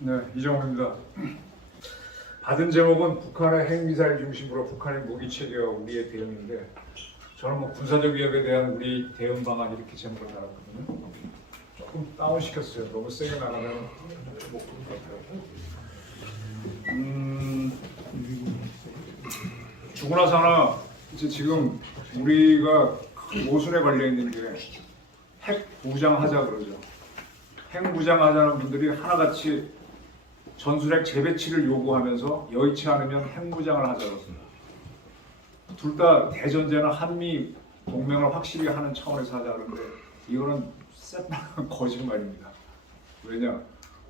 네, 이정호입니다. 받은 제목은 북한의 핵미사일 중심으로 북한의 무기 체계와 우리의 대응인데, 저는 뭐 군사적 위협에 대한 우리 대응 방안 이렇게 제목을 달았거든요. 조금 다운시켰어요. 너무 세게 나가면 못 부를 것 같아요. 죽으나 사나 이제 지금 우리가 큰 모순에 걸려 있는 게 핵 무장하자 그러죠. 핵 무장하자는 분들이 하나같이 전술핵 재배치를 요구하면서 여의치 않으면 핵무장을 하자 그렇습니다. 둘 다 대전제나 한미 동맹을 확실히 하는 차원에서 하자 그러는데 이거는 새빨간 거짓말입니다. 왜냐?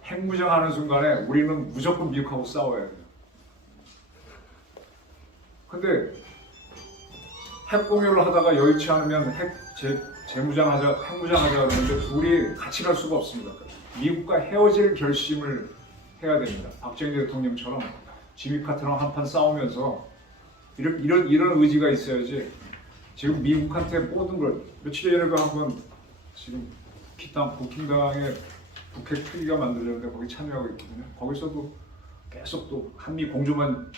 핵무장하는 순간에 우리는 무조건 미국하고 싸워야 돼요. 근데 핵 공유를 하다가 여의치 않으면 핵무장하자 그러는데 둘이 같이 갈 수가 없습니다. 미국과 헤어질 결심을 해야 됩니다. 박정희 대통령처럼 지미 카터랑 한판 싸우면서 이런 의지가 있어야지. 지금 미국한테 모든 걸 며칠 전에도 한번 지금 북킹당에 북핵 특위가 만들었는데 거기 참여하고 있거든요. 거기서도 계속 또 한미 공조만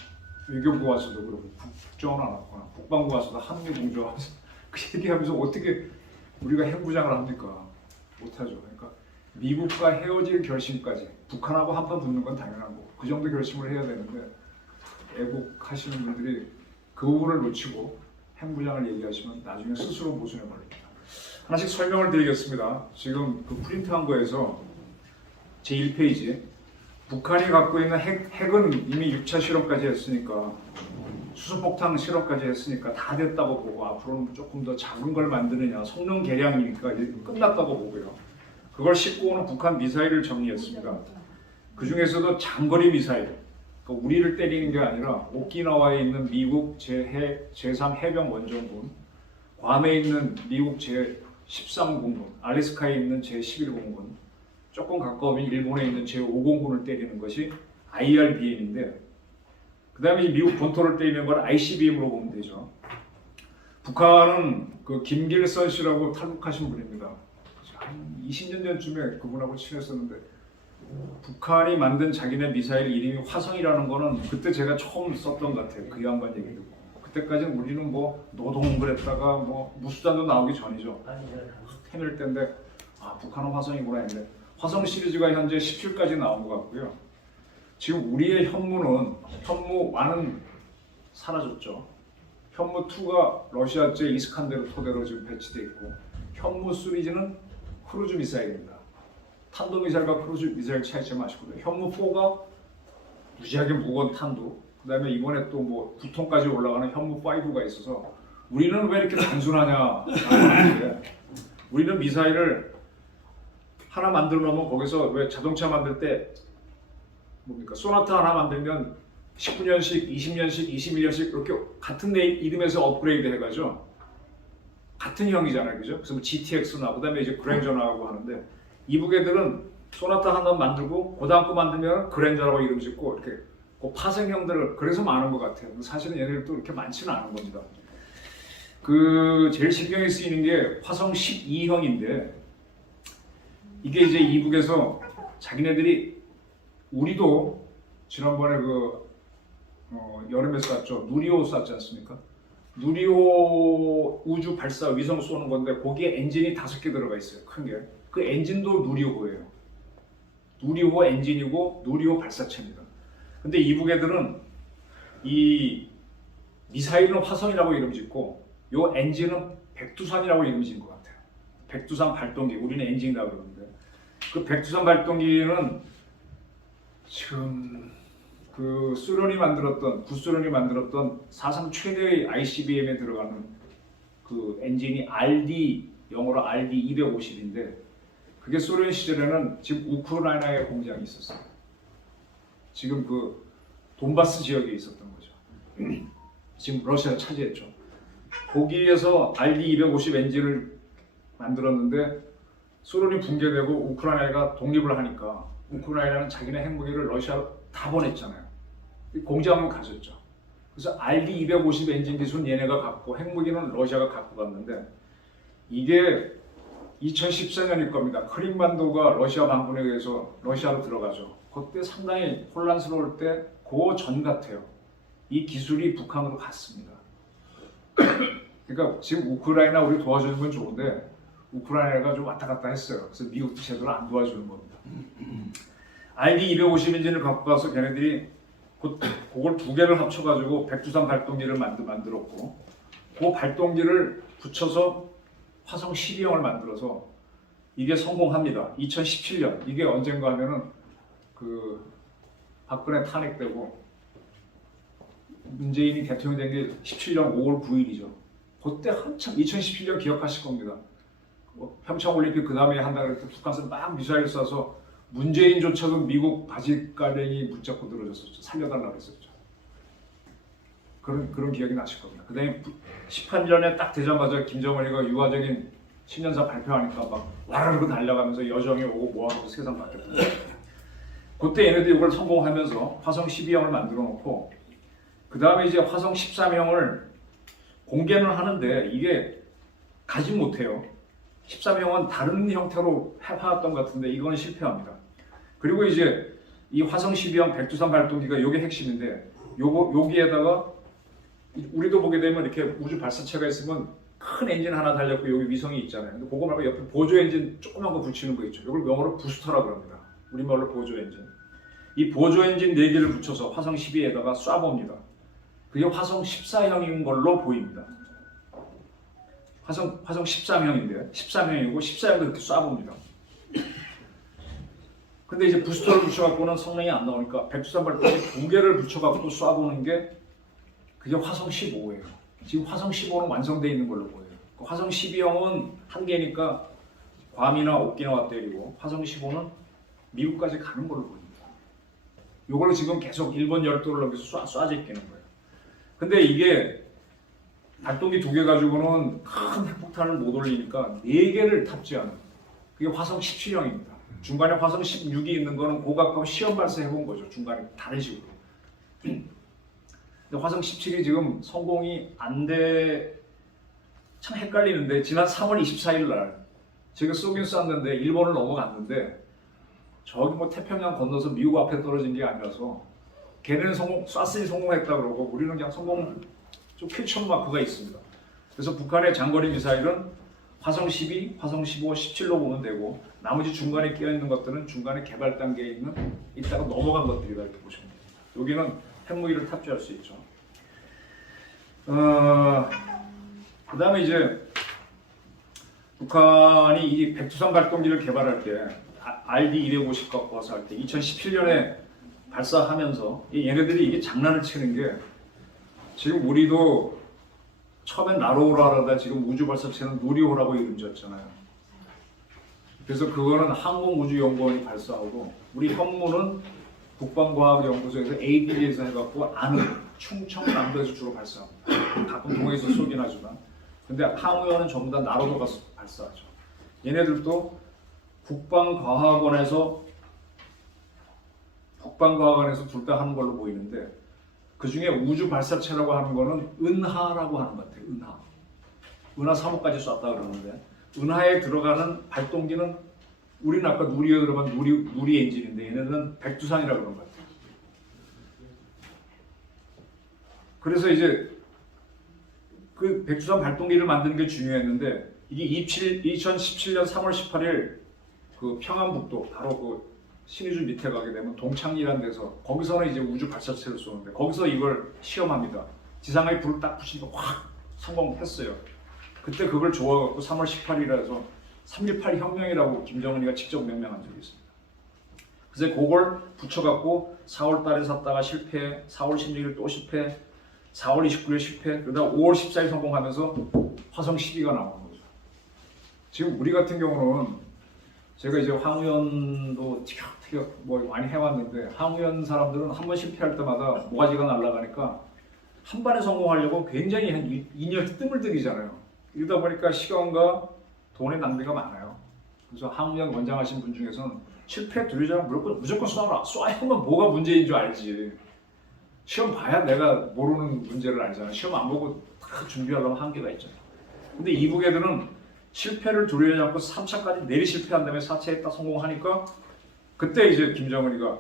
외교부 와서도 그러고 국정은 안 왔거나 국방부 와서도 한미 공조 와서 그 얘기하면서 어떻게 우리가 핵무장을 합니까? 못하죠. 그러니까 미국과 헤어질 결심까지 북한하고 한판 붙는 건 당연한 거고 그 정도 결심을 해야 되는데 애국하시는 분들이 그 부분을 놓치고 핵무장을 얘기하시면 나중에 스스로 모순에 걸립니다. 하나씩 설명을 드리겠습니다. 지금 그 프린트한 거에서 제1페이지 북한이 갖고 있는 핵은 이미 6차 실험까지 했으니까 수소폭탄 실험까지 했으니까 다 됐다고 보고 앞으로는 조금 더 작은 걸 만드느냐 성능 개량이니까 끝났다고 보고요. 그걸 싣고 오는 북한 미사일을 정리했습니다. 그 중에서도 장거리 미사일, 그러니까 우리를 때리는 게 아니라 오키나와에 있는 미국 제3 해병 원정군, 괌에 있는 미국 제13공군, 알래스카에 있는 제11공군, 조금 가까우면 일본에 있는 제5공군을 때리는 것이 IRBM인데, 그 다음에 미국 본토를 때리는 걸 ICBM으로 보면 되죠. 북한은 그 김길선 씨라고 탈북하신 분입니다. 한 20년 전쯤에 그분하고 친했었는데 북한이 만든 자기네 미사일 이름이 화성이라는 거는 그때 제가 처음 썼던 것 같아요. 그 양반 얘기 듣고. 그때까지는 우리는 뭐 노동을 했다가 뭐 무수단도 나오기 전이죠. 태밀 때인데 아 북한은 화성이구나 했는데 화성 시리즈가 현재 17까지 나온 것 같고요. 지금 우리의 현무 1은 사라졌죠. 현무 2가 러시아제 이스칸데르 토대로 지금 배치돼 있고 현무 시리즈는 크루즈 미사일입니다. 탄도 미사일과 크루즈 미사일 차이점 아시고요. 현무 4가 무지하게 무거운 탄도, 그다음에 이번에 또 뭐 9톤까지 올라가는 현무 5가 있어서 우리는 왜 이렇게 단순하냐라고 하는데 우리는 미사일을 하나 만들어 놓으면 거기서 왜 자동차 만들 때 뭡니까? 소나타 하나 만들면 19년씩, 20년씩, 21년씩 이렇게 같은 이름에서 업그레이드 해가죠. 같은 형이잖아요, 그죠? 그래서 뭐 GTX 나오고 그다음에 이제 그랜저 나오고 하는데 이북 애들은 소나타 하나 만들고 그 다음 거 만들면 그랜저라고 이름 짓고 이렇게 그 파생형들을 그래서 많은 것 같아요. 사실은 얘네들도 이렇게 많지는 않은 겁니다. 그 제일 신경이 쓰이는 게 화성 12형인데 이게 이제 이북에서 자기네들이 우리도 지난번에 여름에 쐈죠. 누리호 쐈지 않습니까? 누리호 우주 발사 위성 쏘는 건데 거기에 엔진이 5개 들어가 있어요. 큰 게. 그 엔진도 누리호예요. 누리호 엔진이고 누리호 발사체입니다. 근데 이북 애들은 이 미사일은 화성이라고 이름 짓고 요 엔진은 백두산이라고 이름 짓은 것 같아요. 백두산 발동기, 우리는 엔진이라고 그러는데 그 백두산 발동기는 지금 그 구소련이 만들었던 사상 최대의 ICBM에 들어가는 그 엔진이 영어로 RD-250인데 그게 소련 시절에는 지금 우크라이나에 공장이 있었어요. 지금 그 돈바스 지역에 있었던 거죠. 지금 러시아 차지했죠. 거기에서 RD-250 엔진을 만들었는데 소련이 붕괴되고 우크라이나가 독립을 하니까 우크라이나는 자기네 핵무기를 러시아로 다 보냈잖아요. 공장은 가졌죠. 그래서 RD-250 엔진 기술은 얘네가 갖고 핵무기는 러시아가 갖고 갔는데 이게 2014년일 겁니다. 크림반도가 러시아 반군에 의해서 러시아로 들어가죠. 그때 상당히 혼란스러울 때 그 전 같아요. 이 기술이 북한으로 갔습니다. 그러니까 지금 우크라이나 우리 도와주는 건 좋은데 우크라이나가 좀 왔다 갔다 했어요. 그래서 미국도 제대로 안 도와주는 겁니다. RD-250 엔진을 갖고 가서 걔네들이 그걸 두 개를 합쳐가지고 백두산 발동기를 만들었고 그 발동기를 붙여서 화성 12형을 만들어서 이게 성공합니다. 2017년 이게 언젠가 하면은 그 박근혜 탄핵되고 문재인이 대통령이 된 게 17년 5월 9일이죠. 그때 한참 2017년 기억하실 겁니다. 평창 올림픽 그 다음에 한다 그랬을 때 북한에서 막 미사일 쏴서 문재인조차도 미국 바지가랭이 붙잡고 늘어졌었죠. 살려달라고 그랬었죠. 그런 기억이 나실 겁니다. 그 다음에 18년에 딱 되자마자 김정은이가 유화적인 신년사 발표하니까 막 와르르 달려가면서 여정이 오고 뭐하고 세상 바뀌었다. 그때 얘네들이 이걸 성공하면서 화성 12형을 만들어 놓고 그 다음에 이제 화성 13형을 공개는 하는데 이게 가지 못해요. 13형은 다른 형태로 해봤던 것 같은데 이거는 실패합니다. 그리고 이제 이 화성 12형 백두산 발동기가 이게 핵심인데 여기에다가 우리도 보게 되면 이렇게 우주 발사체가 있으면 큰 엔진 하나 달렸고 여기 위성이 있잖아요. 근데 그거 말고 옆에 보조 엔진 조그만 거 붙이는 거 있죠. 이걸 영어로 부스터라고 합니다. 우리말로 보조 엔진. 이 보조 엔진 4개를 붙여서 화성 12에다가 쏴봅니다. 그게 화성 14형인 걸로 보입니다. 화성 13형인데 13형이고 14형도 이렇게 쏴봅니다. 근데 이제 부스터를 붙여갖고는 성능이 안 나오니까 백두산 발동기 2개를 붙여갖고 쏴보는 게 그게 화성 15예요. 지금 화성 15는 완성되어 있는 걸로 보여요. 화성 12형은 1개니까 괌이나 오키나와 때리고 화성 15는 미국까지 가는 걸로 보입니다. 이걸로 지금 계속 일본 열도를 넘겨서 쏴제끼는 거예요. 근데 이게 발동기 2개 가지고는 큰 핵폭탄을 못 올리니까 4개를 탑재하는 그게 화성 17형입니다. 중간에 화성 16이 있는 거는 고가까운 시험 발사해본 거죠. 중간에 다른 식으로. 근데 화성 17이 지금 성공이 안 돼. 참 헷갈리는데 지난 3월 24일 날 제가 쏘긴 쐈는데 일본을 넘어갔는데 저기 뭐 태평양 건너서 미국 앞에 떨어진 게 아니라서 걔네는 쐈으니 성공했다 그러고 우리는 그냥 성공 좀 퀘스천 마크가 있습니다. 그래서 북한의 장거리 미사일은 화성 12, 화성 15, 17로 보면 되고 나머지 중간에 끼어 있는 것들은 중간에 개발 단계에 있다가 넘어간 것들이다 이렇게 보시면 됩니다. 여기는 핵무기를 탑재할 수 있죠. 그 다음에 이제 북한이 이 백두산 발동기를 개발할 때 RD-250 갖고 와서 할 때 2017년에 발사하면서 얘네들이 이게 장난을 치는 게 지금 우리도 처음엔 나로호라 하다 지금 우주 발사체는 누리호라고 이름 지었잖아요. 그래서 그거는 항공우주연구원이 발사하고 우리 현무는 국방과학연구소에서 ADB에서 해갖고 아는 충청남도에서 주로 발사합니다. 가끔 동해에서 쏘긴 하지만 근데 항우연은 전부 다 나로도 가서 발사하죠. 얘네들도 국방과학원에서 둘 다 하는 걸로 보이는데 그 중에 우주 발사체라고 하는 거는 은하라고 하는 것 같아요. 은하 3호까지 쐈다 그러는데 은하에 들어가는 발동기는 우리는 아까 누리에 들어간 누리 엔진인데 얘네는 백두산이라고 그런 것 같아요. 그래서 이제 그 백두산 발동기를 만드는 게 중요했는데 이게 2017년 3월 18일 그 평안북도 바로 그 신의주 밑에 가게 되면 동창리라는 데서 거기서는 이제 우주 발사체를 쏘는데 거기서 이걸 시험합니다. 지상에 불을 딱 붙이니까 확 성공했어요. 그때 그걸 좋아갖고 3월 18일이라서 3.18 혁명이라고 김정은이가 직접 명명한 적이 있습니다. 그래서 그걸 붙여갖고 4월 달에 샀다가 실패, 4월 16일 또 실패, 4월 29일 실패, 그러다 5월 14일 성공하면서 화성 12가 나오는 거죠. 지금 우리 같은 경우는 제가 이제 황우연도 티격태격 뭐 많이 해왔는데 황우연 사람들은 한 번 실패할 때마다 모가지가 날아가니까 한 번에 성공하려고 굉장히 한 2년 뜸을 들이잖아요. 이러다 보니까 시간과 돈의 낭비가 많아요. 그래서 황우연 원장하신 분 중에서는 실패 두려워하면 무조건 쏴야만 뭐가 문제인 줄 알지. 시험 봐야 내가 모르는 문제를 알잖아. 시험 안 보고 다 준비하려면 한계가 있잖아. 근데 이북 애들은 실패를 두려워하지 않고 3차까지 내리 실패한 다음에 4차에 딱 성공하니까 그때 이제 김정은이가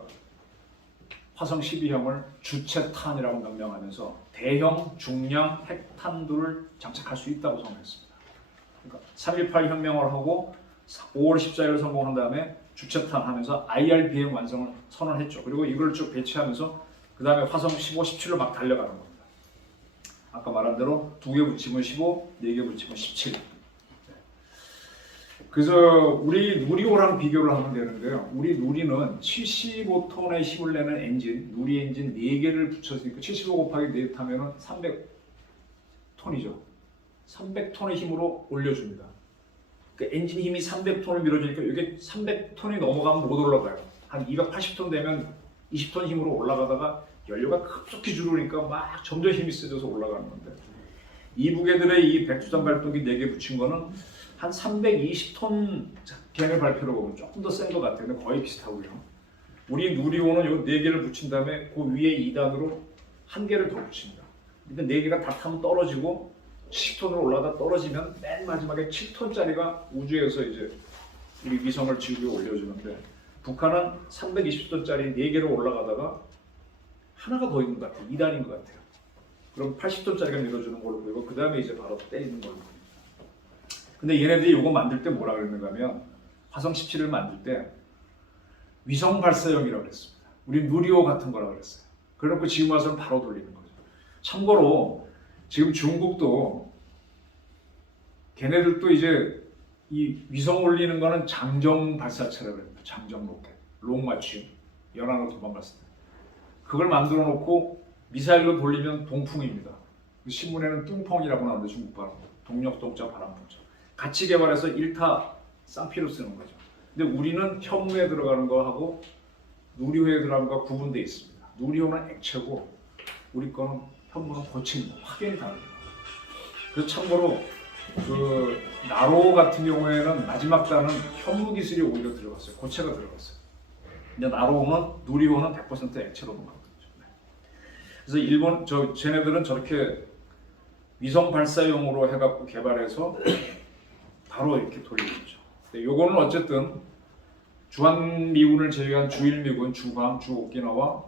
화성 12형을 주체탄이라고 명명하면서 대형 중량 핵탄두를 장착할 수 있다고 선언했습니다. 그러니까 3.18 혁명을 하고 5월 14일 성공한 다음에 주체탄 하면서 IRBM 완성을 선언했죠. 그리고 이걸 쭉 배치하면서 그 다음에 화성 15, 17로 막 달려가는 겁니다. 아까 말한 대로 2개 붙이면 15, 4개 붙이면 17. 그래서 우리 누리호랑 비교를 하면 되는데요. 우리 누리는 75톤의 힘을 내는 엔진, 누리 엔진 4개를 붙였으니까 75 곱하기 4 타면 300톤이죠. 300톤의 힘으로 올려줍니다. 그 엔진 힘이 300톤을 밀어주니까 이게 300톤이 넘어가면 못 올라가요. 한 280톤 되면 20톤 힘으로 올라가다가 연료가 급속히 줄으니까 막 점점 힘이 세져서 올라가는 건데 이북 애들의 이 백두산 발동기 4개 붙인 거는 한 320톤 걔네 발표로 보면 조금 더 센 것 같아요. 근데 거의 비슷하고요. 우리 누리호는 요 4개를 붙인 다음에 그 위에 2단으로 1개를 더 붙입니다. 근데 4개가 다 타면 떨어지고 10톤으로 올라가다 떨어지면 맨 마지막에 7톤짜리가 우주에서 이제 우리 위성을 지구에 올려주는데 북한은 320톤짜리 4개로 올라가다가 하나가 더 있는 것 같아요. 2단인 것 같아요. 그럼 80톤짜리가 밀어주는 걸로 보이고 그 다음에 이제 바로 때리는 걸로 보입니다. 근데 얘네들이 이거 만들 때 뭐라 그랬는가 하면 화성 17을 만들 때 위성 발사용이라고 그랬습니다. 우리 누리호 같은 거라고 그랬어요. 그래놓고 지금 와서는 바로 돌리는 거죠. 참고로 지금 중국도 걔네들도 이제 이 위성 올리는 거는 장정 발사체라고 합니다. 장정 로켓, 롱마취, 연안으로 도망갔을 때 그걸 만들어 놓고 미사일로 돌리면 동풍입니다. 신문에는 뚱펑이라고 나오는데 중국 발음, 동력동자 바람풍자. 같이 개발해서 1타 쌍피로 쓰는 거죠. 근데 우리는 현무에 들어가는 거하고 누리호에 들어가는 거가 구분되어 있습니다. 누리호는 액체고 우리 거는 현무는 고체인 거 확연히 다릅니다. 그래서 참고로 그 나로 같은 경우에는 마지막 단은 현무 기술이 오히려 들어갔어요. 고체가 들어갔어요. 근데 나로는 누리호는 100% 액체로 넘어가거든요. 그래서 일본 쟤네들은 저렇게 위성 발사용으로 해갖고 개발해서 바로 이렇게 돌리고 있죠. 요거는 어쨌든 주한 미군을 제외한 주일 미군, 주광, 주오키나와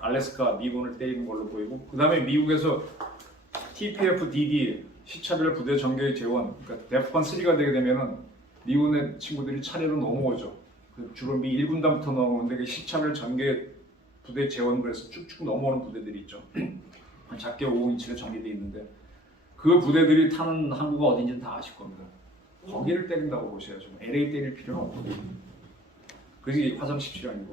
알래스카 미군을 때리는 걸로 보이고 그 다음에 미국에서 TPF-DD 시차별 부대 전개 재원, 그러니까 데프콘 3가 되게 되면은 미군의 친구들이 차례로 넘어오죠. 주로 미 1군단부터 넘어오는데 그 시차별 전개 부대 재원 그래서 쭉쭉 넘어오는 부대들이 있죠. 작게 5인치가 정리되어 있는데 그 부대들이 타는 항구가 어딘지는 다 아실 겁니다. 거기를 때린다고 보셔야죠. LA 때릴 필요는 없거든요. 그게 화성 17형이고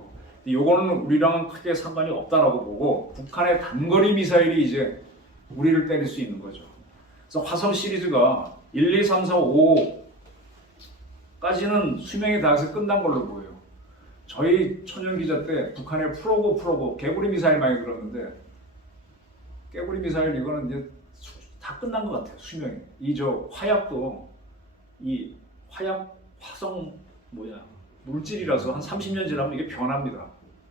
요거는 우리랑은 크게 상관이 없다라고 보고 북한의 단거리 미사일이 이제 우리를 때릴 수 있는 거죠. 그래서 화성 시리즈가 1, 2, 3, 4, 5까지는 수명이 닿아서 끝난 걸로 보여요. 저희 천연 기자 때 북한의 프로고 개구리 미사일 많이 들었는데 개구리 미사일 이거는 이제 다 끝난 것 같아요. 수명이. 이 저 화약도 이 화약 화성 물질이라서 한 30년 지나면 이게 변합니다.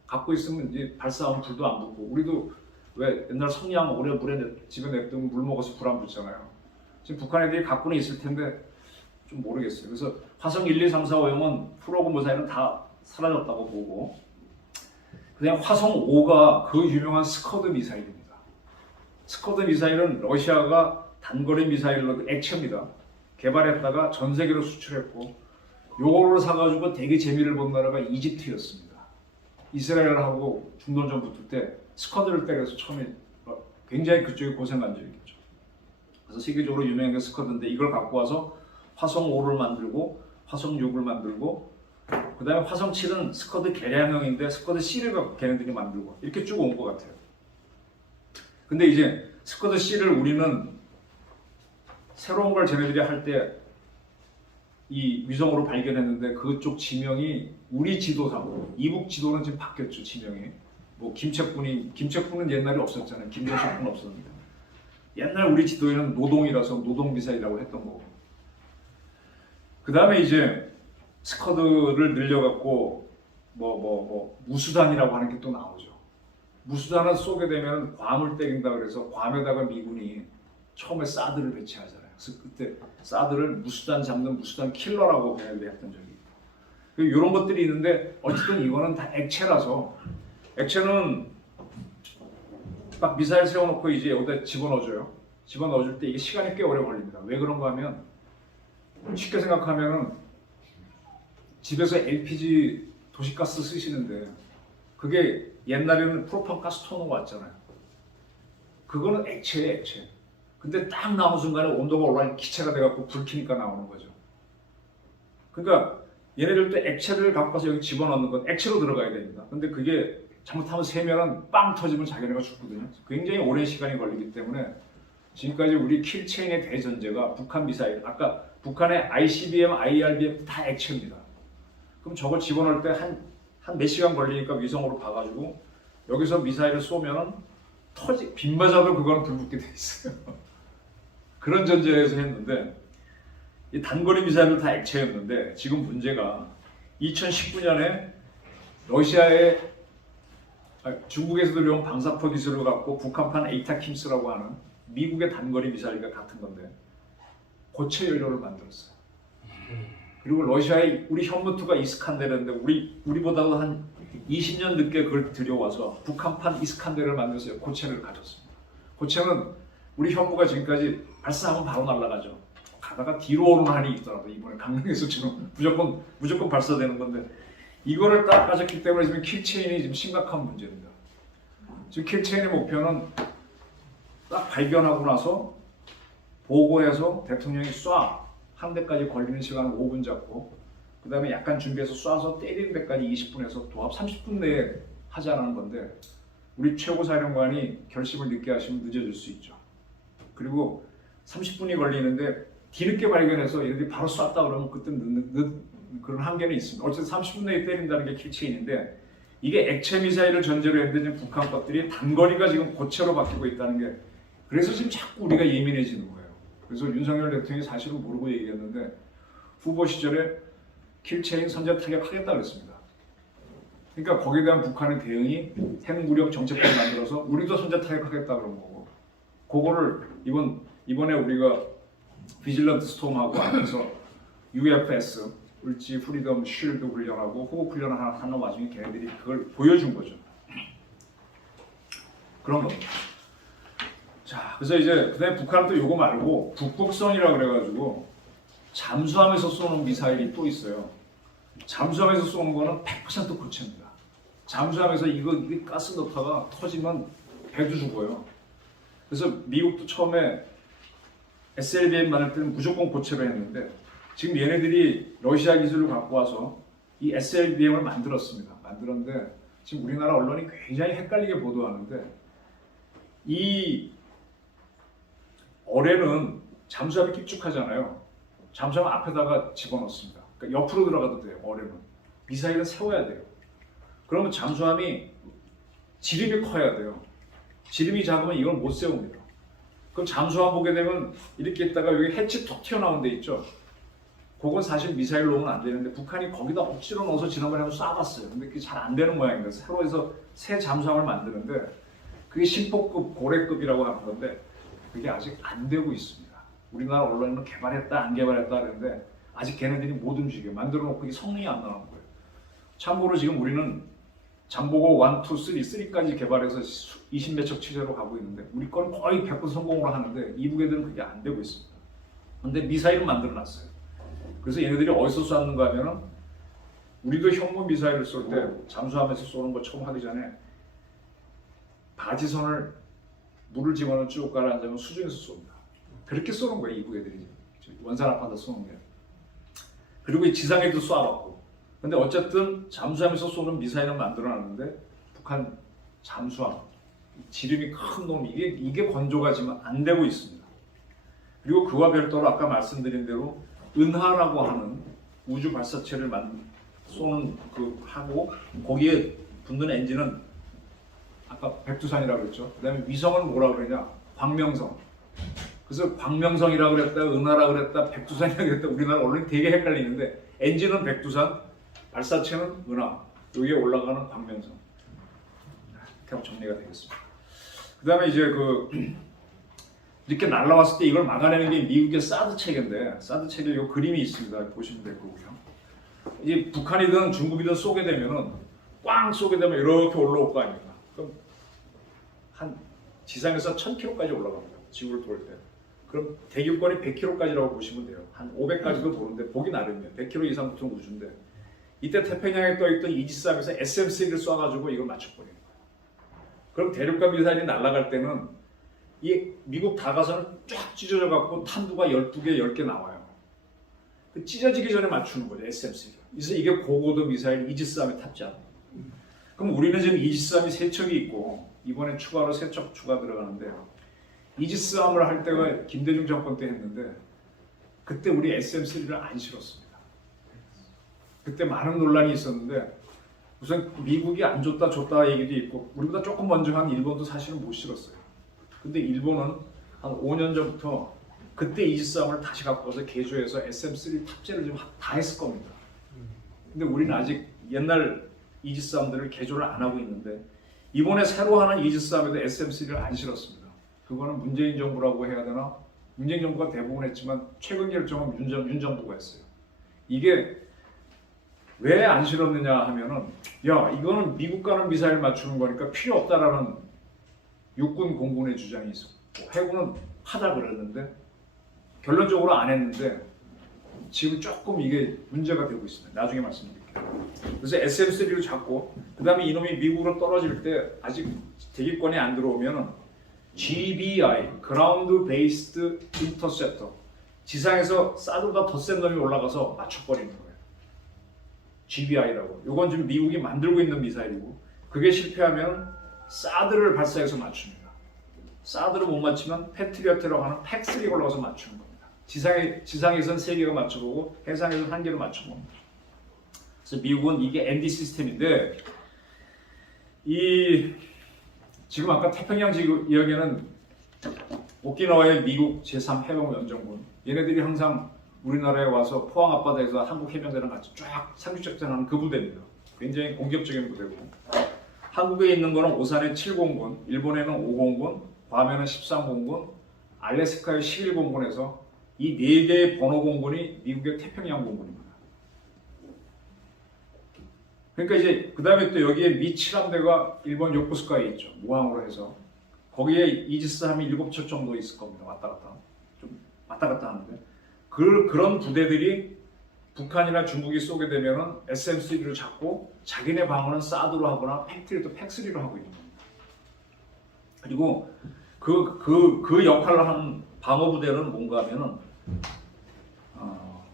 갖고 있으면 이제 발사하면 불도 안 붙고 우리도 왜 옛날 성냥 오래 집에 냅두면 물 먹어서 불 안 붙잖아요. 지금 북한 애들이 갖고는 있을 텐데 좀 모르겠어요. 그래서 화성 1, 2, 3, 4, 5형은 프로그 미사일은 다 사라졌다고 보고 그냥 화성 5가 그 유명한 스커드 미사일입니다. 스커드 미사일은 러시아가 단거리 미사일로 액체입니다. 개발했다가 전 세계로 수출했고 요거를 사가지고 되게 재미를 본 나라가 이집트였습니다. 이스라엘하고 중동전 붙을 때 스커드를 때려서 처음에 굉장히 그쪽에 고생한 적이 있죠. 그래서 세계적으로 유명한 게 스커드인데 이걸 갖고 와서 화성 5를 만들고 화성 6을 만들고 그 다음에 화성 7은 스커드 개량형인데 스커드 C를 갖고 걔네들이 만들고 이렇게 쭉 온 것 같아요. 근데 이제 스커드 C를 우리는 새로운 걸 쟤네들이 할 때 이 위성으로 발견했는데 그쪽 지명이 우리 지도상 이북 지도는 지금 바뀌었죠. 지명이 뭐 김책군은 옛날에 없었잖아요. 김정식군 없었는데 옛날 우리 지도에는 노동이라서 노동 미사일이라고 했던 거고 그 다음에 이제 스커드를 늘려갖고 무수단이라고 하는 게 또 나오죠. 무수단을 쏘게 되면 괌을 때린다 그래서 괌에다가 미군이 처음에 사드를 배치하잖아요. 그래서 그때 사드를 무수단 잡는 무수단 킬러라고 배열했던 적이 있고 이런 것들이 있는데 어쨌든 이거는 다 액체라서 액체는 막 미사일 세워놓고 이제 여기다 집어넣어줘요. 집어넣어줄 때 이게 시간이 꽤 오래 걸립니다. 왜 그런가 하면 쉽게 생각하면은 집에서 LPG 도시가스 쓰시는데 그게 옛날에는 프로판 가스통으로 왔잖아요. 그거는 액체예요, 액체. 근데 딱 나오는 순간에 온도가 올라가니 기체가 돼갖고 불 켜니까 나오는 거죠. 그러니까 얘네들도 액체를 갖고 가서 여기 집어넣는 건 액체로 들어가야 됩니다. 근데 그게 잘못하면 세면은 빵 터지면 자기네가 죽거든요. 굉장히 오랜 시간이 걸리기 때문에 지금까지 우리 킬체인의 대전제가 북한 미사일, 아까 북한의 ICBM, IRBM 다 액체입니다. 그럼 저걸 집어넣을 때 한 몇 시간 걸리니까 위성으로 봐가지고 여기서 미사일을 쏘면은 빗 맞아도 그건 불붙게 돼 있어요. 그런 전제에서 했는데 이 단거리 미사일은 다 액체였는데 지금 문제가 2019년에 중국에서 들여온 방사포 기술을 갖고 북한판 에이타킴스라고 하는 미국의 단거리 미사일과 같은 건데 고체 연료를 만들었어요. 그리고 러시아의 우리 현무투가 이스칸데르인데 우리보다도 한 20년 늦게 그걸 들여와서 북한판 이스칸데르를 만들어서 고체를 가졌습니다. 고체는 우리 현무가 지금까지 발사하면 바로 날아가죠. 가다가 뒤로 오는 한이 있더라고요. 이번에 강릉에서처럼 무조건 발사되는 건데 이거를 딱 가졌기 때문에 지금 킬체인이 지금 심각한 문제입니다. 지금 킬체인의 목표는 딱 발견하고 나서 보고해서 대통령이 한 대까지 걸리는 시간은 5분 잡고 그 다음에 약간 준비해서 쏴서 때리는 데까지 20분에서 도합 30분 내에 하자는 건데 우리 최고사령관이 결심을 늦게 하시면 늦어질 수 있죠. 그리고 30분이 걸리는데 뒤늦게 발견해서 얘들이 바로 쐈다 그러면 그때 그런 한계는 있습니다. 어쨌든 30분 내에 때린다는 게 킬체인인데 이게 액체 미사일을 전제로 했는데 지금 북한 것들이 단거리가 지금 고체로 바뀌고 있다는 게 그래서 지금 자꾸 우리가 예민해지는 거예요. 그래서 윤석열 대통령이 사실은 모르고 얘기했는데 후보 시절에 킬체인 선제 타격하겠다 그랬습니다. 그러니까 거기에 대한 북한의 대응이 핵무력 정책을 만들어서 우리도 선제 타격하겠다 그런 거고 그거를 이번에 우리가 비질런트 스톰하고 하면서 UFS 울지 프리덤 쉴드 훈련하고 호흡 훈련을 하는 와중에 걔네들이 그걸 보여준 거죠. 그런 겁니다. 자, 그래서 이제 그다음에 북한은 또 요거 말고 북극성이라고 그래가지고 잠수함에서 쏘는 미사일이 또 있어요. 잠수함에서 쏘는 거는 100% 고체입니다. 잠수함에서 이게 가스 넣다가 터지면 배도 죽어요. 그래서 미국도 처음에 SLBM 만들 때는 무조건 고체로 했는데 지금 얘네들이 러시아 기술을 갖고 와서 이 SLBM을 만들었는데 지금 우리나라 언론이 굉장히 헷갈리게 보도하는데 이 어뢰는 잠수함이 깊숙하잖아요. 잠수함 앞에다가 집어넣습니다. 그러니까 옆으로 들어가도 돼요. 어뢰는. 미사일은 세워야 돼요. 그러면 잠수함이 지름이 커야 돼요. 지름이 작으면 이걸 못 세웁니다. 그럼 잠수함 보게 되면 이렇게 있다가 여기 해치 톡 튀어나온 데 있죠. 그건 사실 미사일 넣으면 안 되는데 북한이 거기다 억지로 넣어서 지난번에 한번 쏴봤어요. 근데 그게 잘 안 되는 모양입니다. 새로 해서 새 잠수함을 만드는데 그게 심포급 고래급이라고 하는 건데 그게 아직 안 되고 있습니다. 우리나라 언론은 개발했다 안 개발했다 하는데 아직 걔네들이 못 움직여요. 만들어 놓고 이게 성능이 안 나오는 거예요. 참고로 지금 우리는 장보고 1, 2, 3, 3까지 개발해서 20몇 척 취재로 가고 있는데 우리 거는 거의 100% 성공으로 하는데 이북 애들은 그게 안 되고 있습니다. 근데 미사일은 만들어 놨어요. 그래서 얘네들이 어디서 쐈는가 하면은 우리도 현무 미사일을 쏠 때 잠수함에서 쏘는 거 처음 하기 전에 바지선을 물을 집어넣은 쭉 가라앉으면 수중에서 쏩니다. 그렇게 쏘는 거예요, 이북 애들이. 원산 앞바다 쏘는 게. 그리고 지상에도 쏴봤고. 근데 어쨌든 잠수함에서 쏘는 미사일은 만들어놨는데 북한 잠수함, 지름이 큰 놈, 이게 건조가 지금 안 되고 있습니다. 그리고 그와 별도로 아까 말씀드린 대로 은하라고 하는 우주 발사체를 쏘는 하고 거기에 붙는 엔진은 아까 백두산이라고 그랬죠. 그 다음에 위성은 뭐라고 그러냐? 광명성. 그래서 광명성이라고 그랬다, 은하라고 그랬다, 백두산이라고 그랬다. 우리나라 언론이 되게 헷갈리는데 엔진은 백두산, 발사체는 은하. 여기에 올라가는 광명성. 하고 정리가 되겠습니다. 그다음에 이제 이렇게 날라왔을 때 이걸 막아내는 게 미국의 사드 체계인데, 사드 체계 요 그림이 있습니다. 보시면 될 거고요. 이제 북한이든 중국이든 쏘게 되면은 꽝 쏘게 되면 이렇게 올라올 거 아닙니까? 그럼 한 지상에서 1000km까지 올라갑니다. 지구를 돌 때. 그럼 대기권이 100km까지라고 보시면 돼요. 한 500까지도 도는데 보기 나름이에요. 100km 이상부터는 우주인데, 이때 태평양에 떠있던 이지스함에서 SM-3를 쏴가지고 이걸 맞춰버리는 거예요. 그럼 대륙간 미사일이 날아갈 때는 이 미국 다가서는 쫙 찢어져 갖고 탄두가 12개, 10개 나와요. 그 찢어지기 전에 맞추는 거죠, SM-3가. 그래서 이게 고고도 미사일 이지스함에 탑재합니다. 그럼 우리는 지금 이지스함이 3척이 있고 이번에 추가로 3척 추가 들어가는데, 이지스함을 할 때가 김대중 정권 때 했는데 그때 우리 SM-3를 안 실었습니다. 그때 많은 논란이 있었는데, 우선 미국이 안 줬다 줬다 얘기도 있고, 우리보다 조금 먼저 한 일본도 사실은 못 실었어요. 근데 일본은 한 5년 전부터 그때 이지스함을 다시 갖고 와서 개조해서 SM-3 탑재를 좀 다 했을 겁니다. 근데 우리는 아직 옛날 이지스함들을 개조를 안 하고 있는데, 이번에 새로 하는 이지스함에도 SM-3를 안 실었습니다. 그거는 문재인 정부라고 해야 되나? 문재인 정부가 대부분 했지만 최근 결정은 윤 정부가 했어요. 이게 왜 안 실었느냐 하면은, 야, 이거는 미국 가는 미사일 맞추는 거니까 필요 없다라는 육군 공군의 주장이 있었고, 해군은 하자 그랬는데 결론적으로 안 했는데 지금 조금 이게 문제가 되고 있습니다. 나중에 말씀드릴게요. 그래서 SM-3를 잡고, 그 다음에 이놈이 미국으로 떨어질 때 아직 대기권이 안 들어오면은 GBI, Ground Based Interceptor, 지상에서 사드보다 더 센 놈이 올라가서 맞춰버리는 거예요. GBI라고. 이건 지금 미국이 만들고 있는 미사일이고, 그게 실패하면 사드를 발사해서 맞춥니다. 사드를 못 맞추면 패트리어트라고 하는 팩3가 올라가서 맞추는 겁니다. 지상에서는 3개가 맞춰보고 해상에서는 1개를 맞춘 겁니다. 그래서 미국은 이게 ND 시스템인데, 지금 아까 태평양 지구 이야기는 오키나와의 미국 제3해병연정군, 얘네들이 항상 우리나라에 와서 포항 앞바다에서 한국 해병대랑 같이 쫙 상륙작전하는 그 부대입니다. 굉장히 공격적인 부대고, 한국에 있는 거는 오산의 7공군, 일본에는 5공군, 괌에는 13공군, 알래스카의 11공군에서 이 4개의 번호 공군이 미국의 태평양 공군입니다. 그러니까 이제 그 다음에 또 여기에 미 7함대가 일본 요코스카에 있죠. 모항으로 해서. 거기에 이지스함이 7척 정도 있을 겁니다. 왔다 갔다 하는데, 그런 부대들이 북한이나 중국이 쏘게 되면은 SM-3를 잡고 자기네 방어는 사드로 하거나 팩트리도 팩3로 하고 있는 겁니다. 그리고 그 역할을 하는 방어 부대는 뭔가 하면은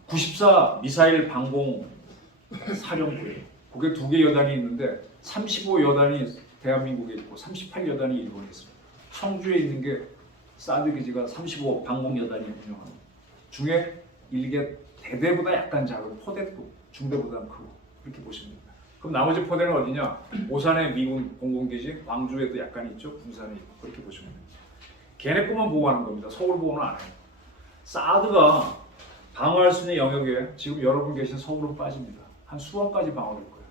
94 미사일 방공 사령부예요. 그게 2개 여단이 있는데 35 여단이 대한민국에 있고 38 여단이 일본에 있습니다. 청주에 있는 게 사드 기지가 35 방공 여단이 운영합니다. 중에 일개 대대보다 약간 작은 포대도 중대보다는 크고, 그렇게 보시면 됩니다. 그럼 나머지 포대는 어디냐? 오산에 미군 공군기지, 광주에도 약간 있죠, 군산에 있고, 그렇게 보시면 됩니다. 걔네 것만 보호하는 겁니다. 서울 보호는 안 해요. 사드가 방어할 수 있는 영역에 지금 여러분 계신 서울은 빠집니다. 한 수원까지 방어될 거예요.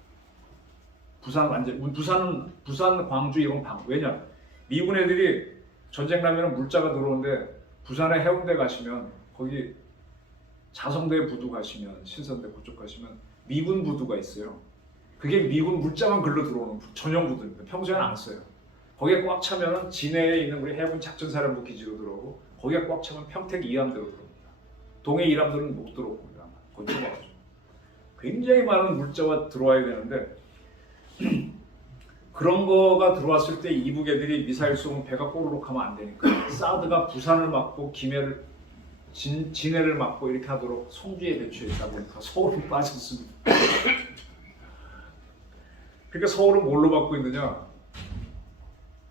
부산, 광주 이런 방어. 왜냐? 미군 애들이 전쟁 나면 물자가 들어오는데, 부산에 해운대 가시면 거기 자성대 부두 가시면, 신선대 그쪽 가시면 미군 부두가 있어요. 그게 미군 물자만 글로 들어오는 전용 부두입니다. 평소에는 안 써요. 거기에 꽉 차면은 진해에 있는 우리 해군 작전사령부 기지로 들어오고, 거기에 꽉 차면 평택 2함대로 들어옵니다. 동해 1함대는 못 들어옵니다. 거기 들어와가지고 굉장히 많은 물자가 들어와야 되는데, 그런 거가 들어왔을 때 이북 애들이 미사일 쏘면 배가 꼬르륵 하면 안 되니까 사드가 부산을 막고 진해를 막고 이렇게 하도록 송주에 배치했다 보니까 서울은 빠졌습니다. 그러니까 서울은 뭘로 막고 있느냐?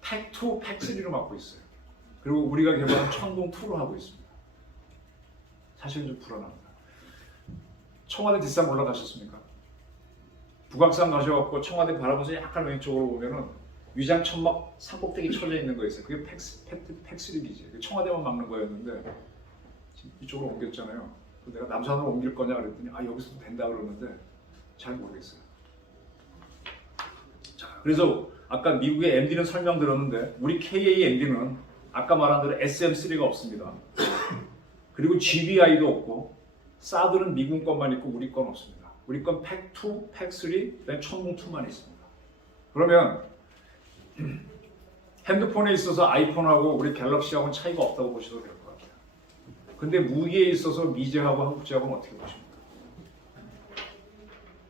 팩2, 팩3로 막고 있어요. 그리고 우리가 개발한 천공2로 하고 있습니다. 사실은 좀 불안합니다. 청와대 뒷산 올라가셨습니까? 북악산 가셔갖고 청와대 바라보면서 약간 왼쪽으로 보면은 위장 천막 산꼭대기 쳐져 있는 거 있어요. 그게 팩3기지. 청와대만 막는 거였는데 이쪽으로 옮겼잖아요. 내가 남산으로 옮길 거냐 그랬더니 여기서도 된다 그러는데 잘 모르겠어요. 자, 그래서 아까 미국의 MD는 설명드렸는데 우리 KA-MD는 아까 말한 대로 SM-3가 없습니다. 그리고 GBI도 없고 사드는 미국 것만 있고 우리 건 없습니다. 우리 건 팩2, 팩3, 그다음에 천궁2만 있습니다. 그러면 핸드폰에 있어서 아이폰하고 우리 갤럭시하고는 차이가 없다고 보셔도 될 것 같아요. 근데 무기에 있어서 미제하고 한국제하고는 어떻게 보십니까?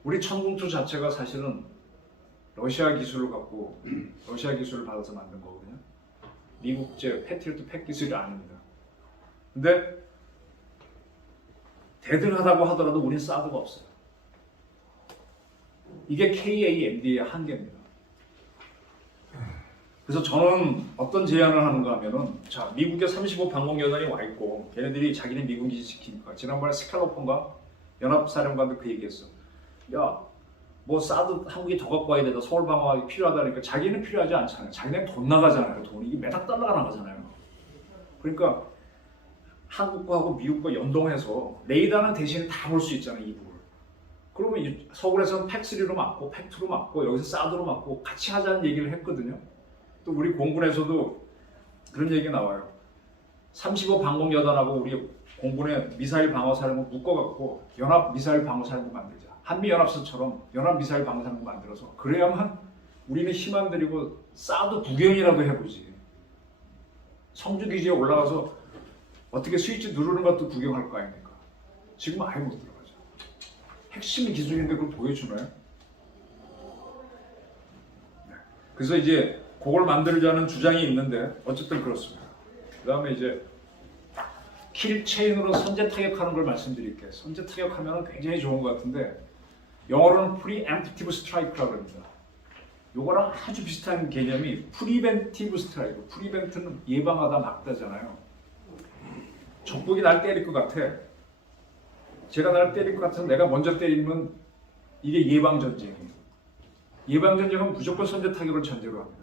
우리 천궁2 자체가 사실은 러시아 기술을 갖고 러시아 기술을 받아서 만든 거거든요. 미국제 패트리어트 팩 기술이 아닙니다. 근데 대등하다고 하더라도 우리는 사드가 없어요. 이게 KA-MD의 한계입니다. 그래서 저는 어떤 제안을 하는가 하면은 자, 미국의 35 방공여단이 와 있고 걔네들이 자기네 미군 기지 지키니까 지난번에 스칼로폰가 연합사령관도 그 얘기했어. 야, 뭐 사드 한국이 더 갖고 와야 되다. 서울 방어하기 필요하다니까 자기는 필요하지 않잖아요. 자기는 돈 나가잖아요. 돈이 이게 몇억 달러가 나가잖아요. 그러니까 한국과하고 미국과 연동해서 레이더는 대신에 다 볼 수 있잖아요. 이북을. 그러면 서울에서는 팩3로 맞고 팩2로 맞고 여기서 사드로 맞고 같이 하자는 얘기를 했거든요. 또 우리 공군에서도 그런 얘기가 나와요. 35 방공여단하고 우리 공군의 미사일 방어사령부 묶어갖고 연합 미사일 방어사령부 만들자. 한미연합선처럼 연합 미사일 방어사령부 만들어서 그래야만 우리는 힘 안 들이고 사드 구경이라도 해보지. 성주 기지에 올라가서 어떻게 스위치 누르는 것도 구경할 거 아닙니까? 지금 아예 못 들어가죠. 핵심 기술인데 그걸 보여주나요? 네. 그래서 이제 그걸 만들자는 주장이 있는데 어쨌든 그렇습니다. 그 다음에 이제 킬 체인으로 선제 타격하는 걸 말씀드릴게요. 선제 타격하면 굉장히 좋은 것 같은데 영어로는 프리엠프티브 스트라이크라고 합니다. 요거랑 아주 비슷한 개념이 프리벤티브 스트라이크. 프리벤트는 예방하다 막다잖아요. 적국이 날 때릴 것 같아. 제가 날 때릴 것 같아서 내가 먼저 때리면 이게 예방전쟁이에요. 예방전쟁은 무조건 선제 타격을 전제로 합니다.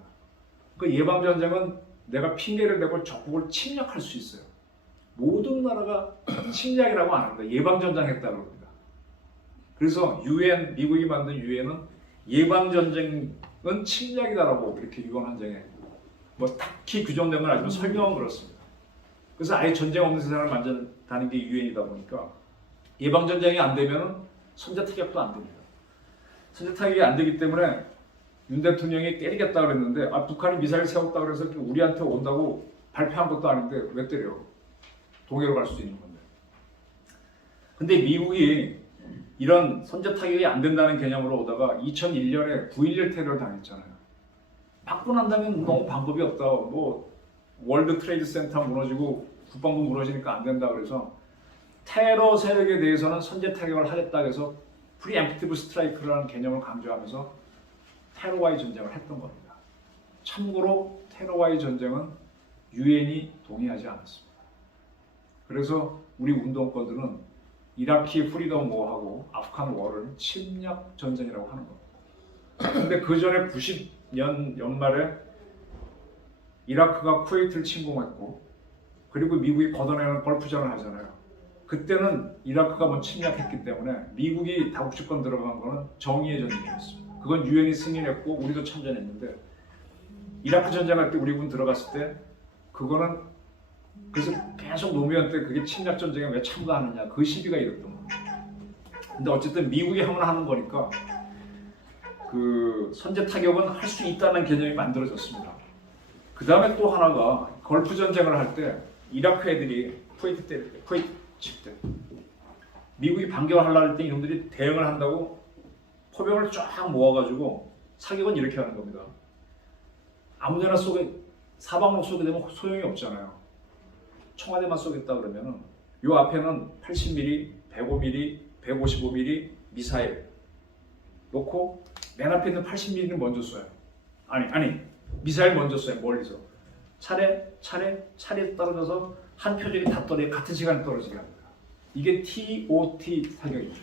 그 예방전쟁은 내가 핑계를 대고 적국을 침략할 수 있어요. 모든 나라가 침략이라고 안 합니다. 예방전쟁했다고 합니다. 그래서 UN, 미국이 만든 UN은 예방전쟁은 침략이다라고 이렇게 유언한정에 뭐 딱히 규정된 건 아니지만 설명은 그렇습니다. 그래서 아예 전쟁 없는 세상을 만든다는 게 UN이다 보니까 예방전쟁이 안 되면 선제 타격도 안 됩니다. 선제 타격이 안 되기 때문에 윤 대통령이 때리겠다 그랬는데 북한이 미사일 세웠다 그래서 우리한테 온다고 발표한 것도 아닌데 왜 때려? 동해로 갈 수도 있는 건데. 근데 미국이 이런 선제 타격이 안 된다는 개념으로 오다가 2001년에 9.11 테러를 당했잖아요. 받고 난다면 너무 방법이 없다. 뭐 월드 트레이드 센터 무너지고 국방부 무너지니까 안 된다 그래서 테러 세력에 대해서는 선제 타격을 하겠다 해서 프리엠프티브 스트라이크라는 개념을 강조하면서 테러와의 전쟁을 했던 겁니다. 참고로 테러와의 전쟁은 유엔이 동의하지 않았습니다. 그래서 우리 운동권들은 이라키 프리덤 워하고 아프간 워를 침략 전쟁이라고 하는 겁니다. 근데 그 전에 90년 연말에 이라크가 쿠웨이트를 침공했고 그리고 미국이 걷어내는 걸프전을 하잖아요. 그때는 이라크가 먼저 침략했기 때문에 미국이 다국주권 들어간 거는 정의의 전쟁이었습니다. 그건 유엔이 승인했고 우리도 참전했는데 이라크 전쟁할 때 우리 군 들어갔을 때 그거는 그래서 계속 노무현 때 그게 침략 전쟁에 왜 참가하느냐 그 시비가 있었던 겁니다. 근데 어쨌든 미국이 하는 거니까 그 선제 타격은 할 수 있다는 개념이 만들어졌습니다. 그 다음에 또 하나가 걸프 전쟁을 할 때 이라크 애들이 쿠웨이트 칠 때 미국이 반격을 하려고 할 때 이놈들이 대응을 한다고 포병을 쫙 모아가지고 사격은 이렇게 하는 겁니다. 아무데나 쏘게 사방으로 쏘게 되면 소용이 없잖아요. 청와대만 쏘겠다 그러면은 요 앞에는 80mm, 105mm, 155mm 미사일 놓고 맨 앞에 있는 80mm는 먼저 쏘요. 아니 미사일 먼저 쏘요. 멀리서 차례 떨어져서 한 표적이 다 같은 시간에 떨어지게 합니다. 이게 TOT 사격이죠.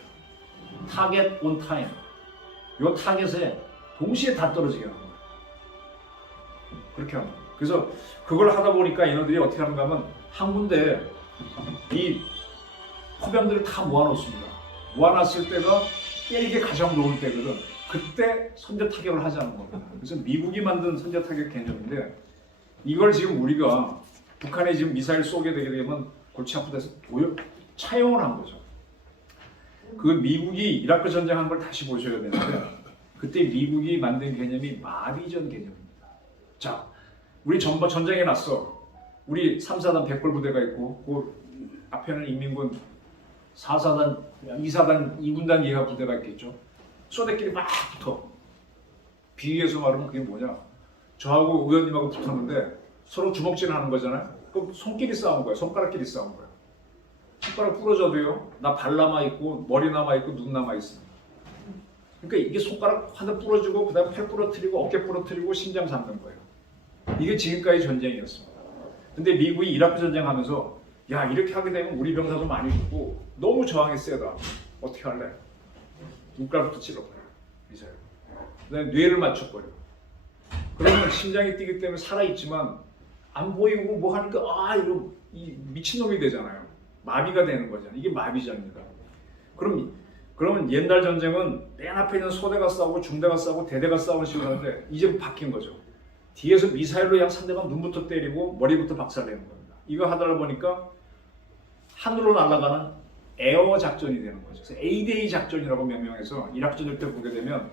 타겟 온 타임. 요 타겟에 동시에 다 떨어지게 하는 거예요. 그렇게 하는 거예요. 그래서 그걸 하다 보니까 얘네들이 어떻게 하는가 하면 한 군데 이 포병들을 다 모아놓습니다. 모아놨을 때가 때리기 가장 좋은 때거든. 그때 선제 타격을 하자는 겁니다. 그래서 미국이 만든 선제 타격 개념인데 이걸 지금 우리가 북한에 지금 미사일 쏘게 되게 되면 골치 아프다해서 차용을 한 거죠. 그 미국이 이라크 전쟁한 걸 다시 보셔야 되는데 그때 미국이 만든 개념이 마비전 개념입니다. 자, 우리 전쟁이 났어. 우리 3사단 100벌 부대가 있고 그 앞에는 인민군 4사단, 2사단, 2군단 이하 부대가 있겠죠. 쏘대끼리 막 붙어. 비유해서 말하면 그게 뭐냐. 저하고 의원님하고 붙었는데 서로 주먹질하는 거잖아요. 그럼 손끼리 싸운 거예요. 손가락끼리 싸운 거예요. 손가락 부러져도요. 나 발 남아있고 머리 남아있고 눈 남아있어. 그러니까 이게 손가락 하나 부러지고 그다음 팔 부러뜨리고 어깨 부러뜨리고 심장 잡는 거예요. 이게 지금까지 전쟁이었습니다. 근데 미국이 이라크 전쟁하면서 야 이렇게 하게 되면 우리 병사도 많이 죽고 너무 저항이 세다. 어떻게 할래? 눈깔부터 찔러버려. 미사일. 그다음에 뇌를 맞춰버려. 그러면 심장이 뛰기 때문에 살아있지만 안 보이고 뭐 하니까 이런 미친놈이 되잖아요. 마비가 되는 거잖아요. 이게 마비전입니다. 그러면 옛날 전쟁은 맨 앞에 있는 소대가 싸우고 중대가 싸우고 대대가 싸우는 식으로 하는데 이제 바뀐 거죠. 뒤에서 미사일로 그냥 상대방 눈부터 때리고 머리부터 박살내는 겁니다. 이거 하다 보니까 하늘로 날아가는 에어 작전이 되는 거죠. 그래서 A-Day 작전이라고 명명해서 이라크 전쟁 때 보게 되면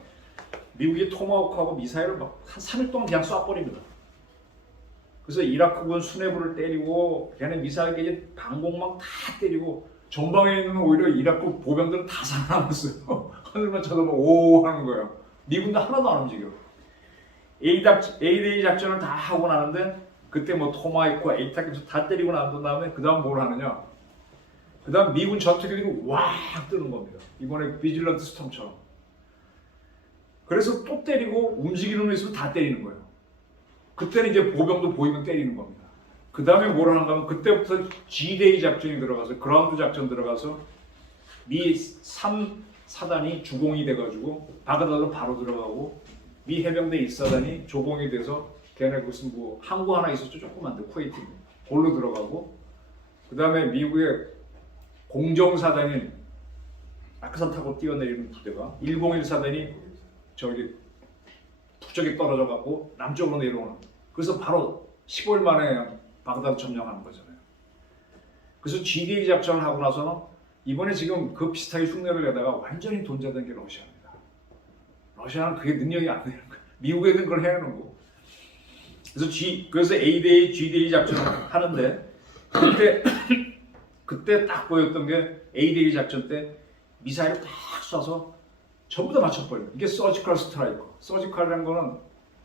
미국이 토마호크하고 미사일을 막 한 3일 동안 그냥 쏴버립니다. 그래서 이라크군 수뇌부를 때리고 걔네 미사일 이제 방공망 다 때리고 전방에 있는 오히려 이라크 보병들은 다 살아남았어요. 하늘만 쳐다보고 오 하는 거예요. 미군도 하나도 안 움직여. A-Day 작전을 다 하고 나는데 그때 뭐 토마호크, 에이타크 다 때리고 난 다음에 그 다음 뭘 하느냐? 그 다음 미군 전투기들이 와 뜨는 겁니다. 이번에 비질런트 스톰처럼. 그래서 또 때리고 움직이는 데서 다 때리는 거예요. 그때는 이제 보병도 보이면 때리는 겁니다. 그 다음에 뭘 하는가 하면 그때부터 G-Day 작전이 들어가서 그라운드 작전 들어가서 미 3사단이 주공이 돼가지고 바그다드로 바로 들어가고 미 해병대 1사단이 조공이 돼서 걔네 무슨 뭐 항구 하나 있었죠. 조그만데 쿠웨이트 골로 들어가고 그 다음에 미국의 공정사단인 낙하산 타고 뛰어내리는 부대가 101사단이 저기 북쪽에 떨어져 갖고 남쪽으로 내려오는. 그래서 바로 15일 만에 바그다드 점령하는 거잖아요. 그래서 G-Day 작전을 하고 나서는 이번에 지금 그 비슷하게 흉내를 내다가 완전히 돈자된 게 러시아입니다. 러시아는 그게 능력이 안 되는 거예요. 미국에는 그걸 해내는 거고. 그래서 A-Day, G-Day 작전을 하는데 그때 딱 보였던 게 A-Day 작전 때 미사일을 딱 쏴서 전부 다 맞춰버려요. 이게 서지컬 스트라이커. 서지컬이라는 거는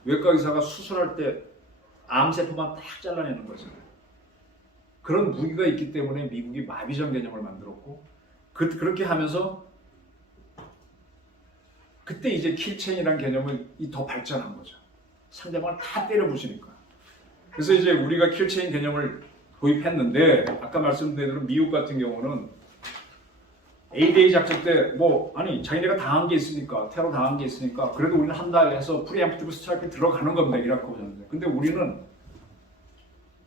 외과 의사가 수술할 때 암세포만 딱 잘라내는 거잖아요. 그런 무기가 있기 때문에 미국이 마비전 개념을 만들었고 그렇게 하면서 그때 이제 킬체인이라는 개념은 더 발전한 거죠. 상대방을 다 때려 부수니까. 그래서 이제 우리가 킬체인 개념을 도입했는데 아까 말씀드린 대로 미국 같은 경우는 A-Day 작전 때 자기네가 당한 게 있으니까 테러 당한 게 있으니까 그래도 우리는 한다 해서 프리엠프티브 스트라이크 들어가는 겁니다. 이라크 전쟁. 근데 우리는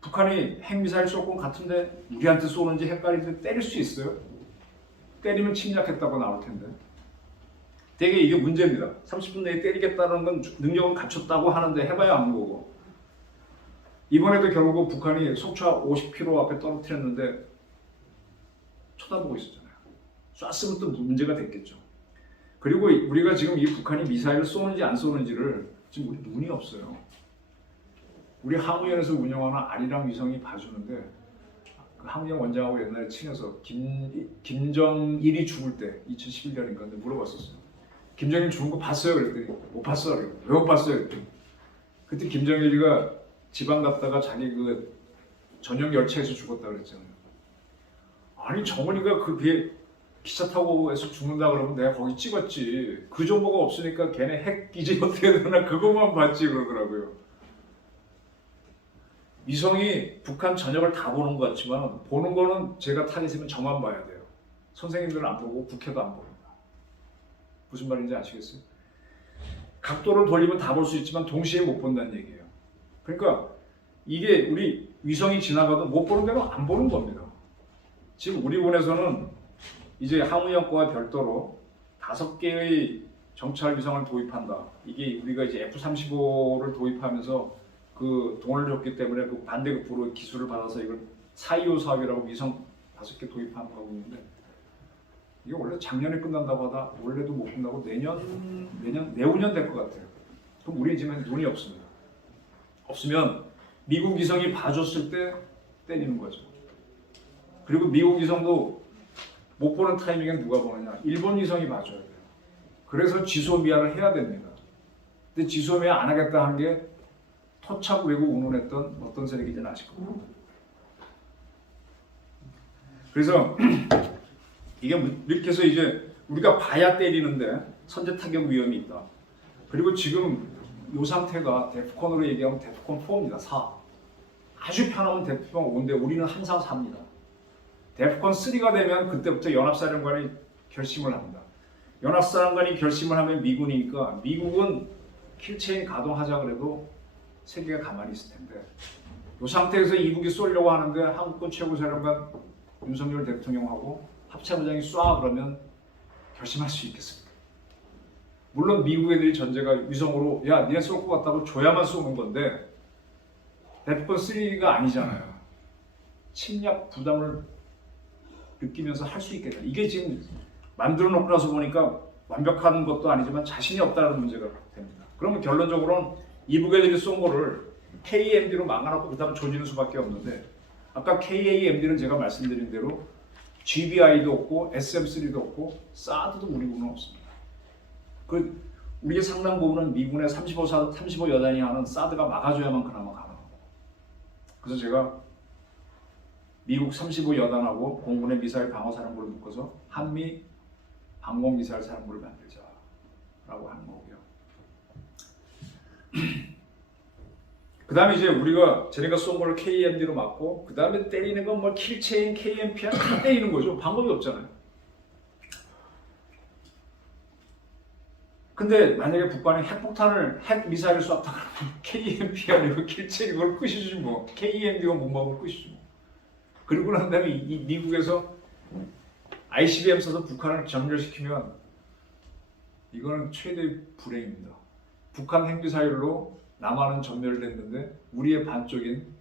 북한이 핵미사일 쏠 것 같은데 우리한테 쏘는지 헷갈리는데 때릴 수 있어요? 때리면 침략했다고 나올 텐데. 되게 이게 문제입니다. 30분 내에 때리겠다는 건 능력은 갖췄다고 하는데 해봐야 아는 거고. 이번에도 결국 북한이 속초 50km 앞에 떨어뜨렸는데 쳐다보고 있었잖아요. 쐈으면 또 문제가 됐겠죠. 그리고 우리가 지금 이 북한이 미사일을 쏘는지 안 쏘는지를 지금 우리 눈이 없어요. 우리 항우연에서 운영하는 아리랑 위성이 봐주는데 그 항우연 원장하고 옛날에 친해서 김정일이 죽을 때 2011년인가 물어봤었어요. 김정일 죽은 거 봤어요? 그랬더니 못 봤어. 왜 못 봤어요? 그랬더니 그때 김정일이가 지방 갔다가 자기 그 전용 열차에서 죽었다 그랬잖아요. 아니 정은이가 그게 기차 타고 해서 죽는다 그러면 내가 거기 찍었지. 그 정보가 없으니까 걔네 핵 기지 어떻게 되나 그것만 봤지 그러더라고요. 위성이 북한 전역을 다 보는 것 같지만 보는 거는 제가 타겟이면 저만 봐야 돼요. 선생님들은 안 보고 국회도 안 봅니다. 무슨 말인지 아시겠어요? 각도를 돌리면 다 볼 수 있지만 동시에 못 본다는 얘기예요. 그러니까 이게 우리 위성이 지나가도 못 보는 대로 안 보는 겁니다. 지금 우리 군에서는 이제 항우연과와 별도로 5개의 정찰 위성을 도입한다. 이게 우리가 이제 F-35를 도입하면서 그 돈을 줬기 때문에 그 반대급부로 기술을 받아서 이걸 425 사업이라고 위성 5개 도입하는 거고 있는데 이게 원래 작년에 끝난다고 하다 원래도 못 끝나고 내후년 될 것 같아요. 그럼 우리 집에 눈이 없습니다. 없으면 미국 위성이 봐줬을 때 때리는 거죠. 그리고 미국 위성도 못 보는 타이밍에 누가 보느냐? 일본 위성이 봐줘야 돼요. 그래서 지소미아를 해야 됩니다. 근데 지소미아 안 하겠다 한 게 토착 외국 운운했던 어떤 세력인지는 아실 겁니다. 그래서 이게 이렇게 해서 이제 우리가 봐야 때리는데 선제 타격 위험이 있다. 그리고 지금 이 상태가 데프콘으로 얘기하면 데프콘 4입니다. 4. 아주 편하면 데프콘 5인데 우리는 항상 4입니다. 데프콘 3가 되면 그때부터 연합사령관이 결심을 합니다. 연합사령관이 결심을 하면 미군이니까 미국은 킬체인 가동하자 그래도 세계가 가만히 있을 텐데 이 상태에서 이북이 쏘려고 하는데 한국군 최고사령관 윤석열 대통령하고 합참의장이 쏴 그러면 결심할 수 있겠습니까? 물론 미국 애들이 전제가 위성으로 야 니네 쏠 것 같다고 줘야만 쏘는 건데 데프콘 3가 아니잖아요. 침략 부담을 느끼면서 할 수 있겠다. 이게 지금 만들어 놓고 나서 보니까 완벽한 것도 아니지만 자신이 없다는 문제가 됩니다. 그러면 결론적으로는 이북 애들이 쏜 거를 KMD로 막아놓고 그 다음 조지는 수밖에 없는데 아까 KAMD는 제가 말씀드린 대로 GBI도 없고 SM3도 없고 사드도 우리 군은 없습니다. 그 우리의 상당 부분은 미군의 35 여단이 하는 사드가 막아줘야만 그나마 가능하고 그래서 제가 미국 35 여단하고 공군의 미사일 방어사령부를 묶어서 한미 방공미사일 사령부를 만들자라고 하는 거고요. 그 다음에 이제 우리가 쟤네가 쏜 거를 KMD로 막고 그 다음에 때리는 건 뭐 킬체인, KMPR 다 때리는 거죠. 방법이 없잖아요. 근데 만약에 북한이 핵 미사일을 쐈다 그러면 KMPR이고 킬체인 이걸 끝이지 뭐. KMD가 못 막으면 끝이지 뭐. 그리고 난 다음에 이 미국에서 ICBM 써서 북한을 점멸시키면 이거는 최대의 불행입니다. 북한 핵미사일로 남한은 전멸됐는데 우리의 반쪽인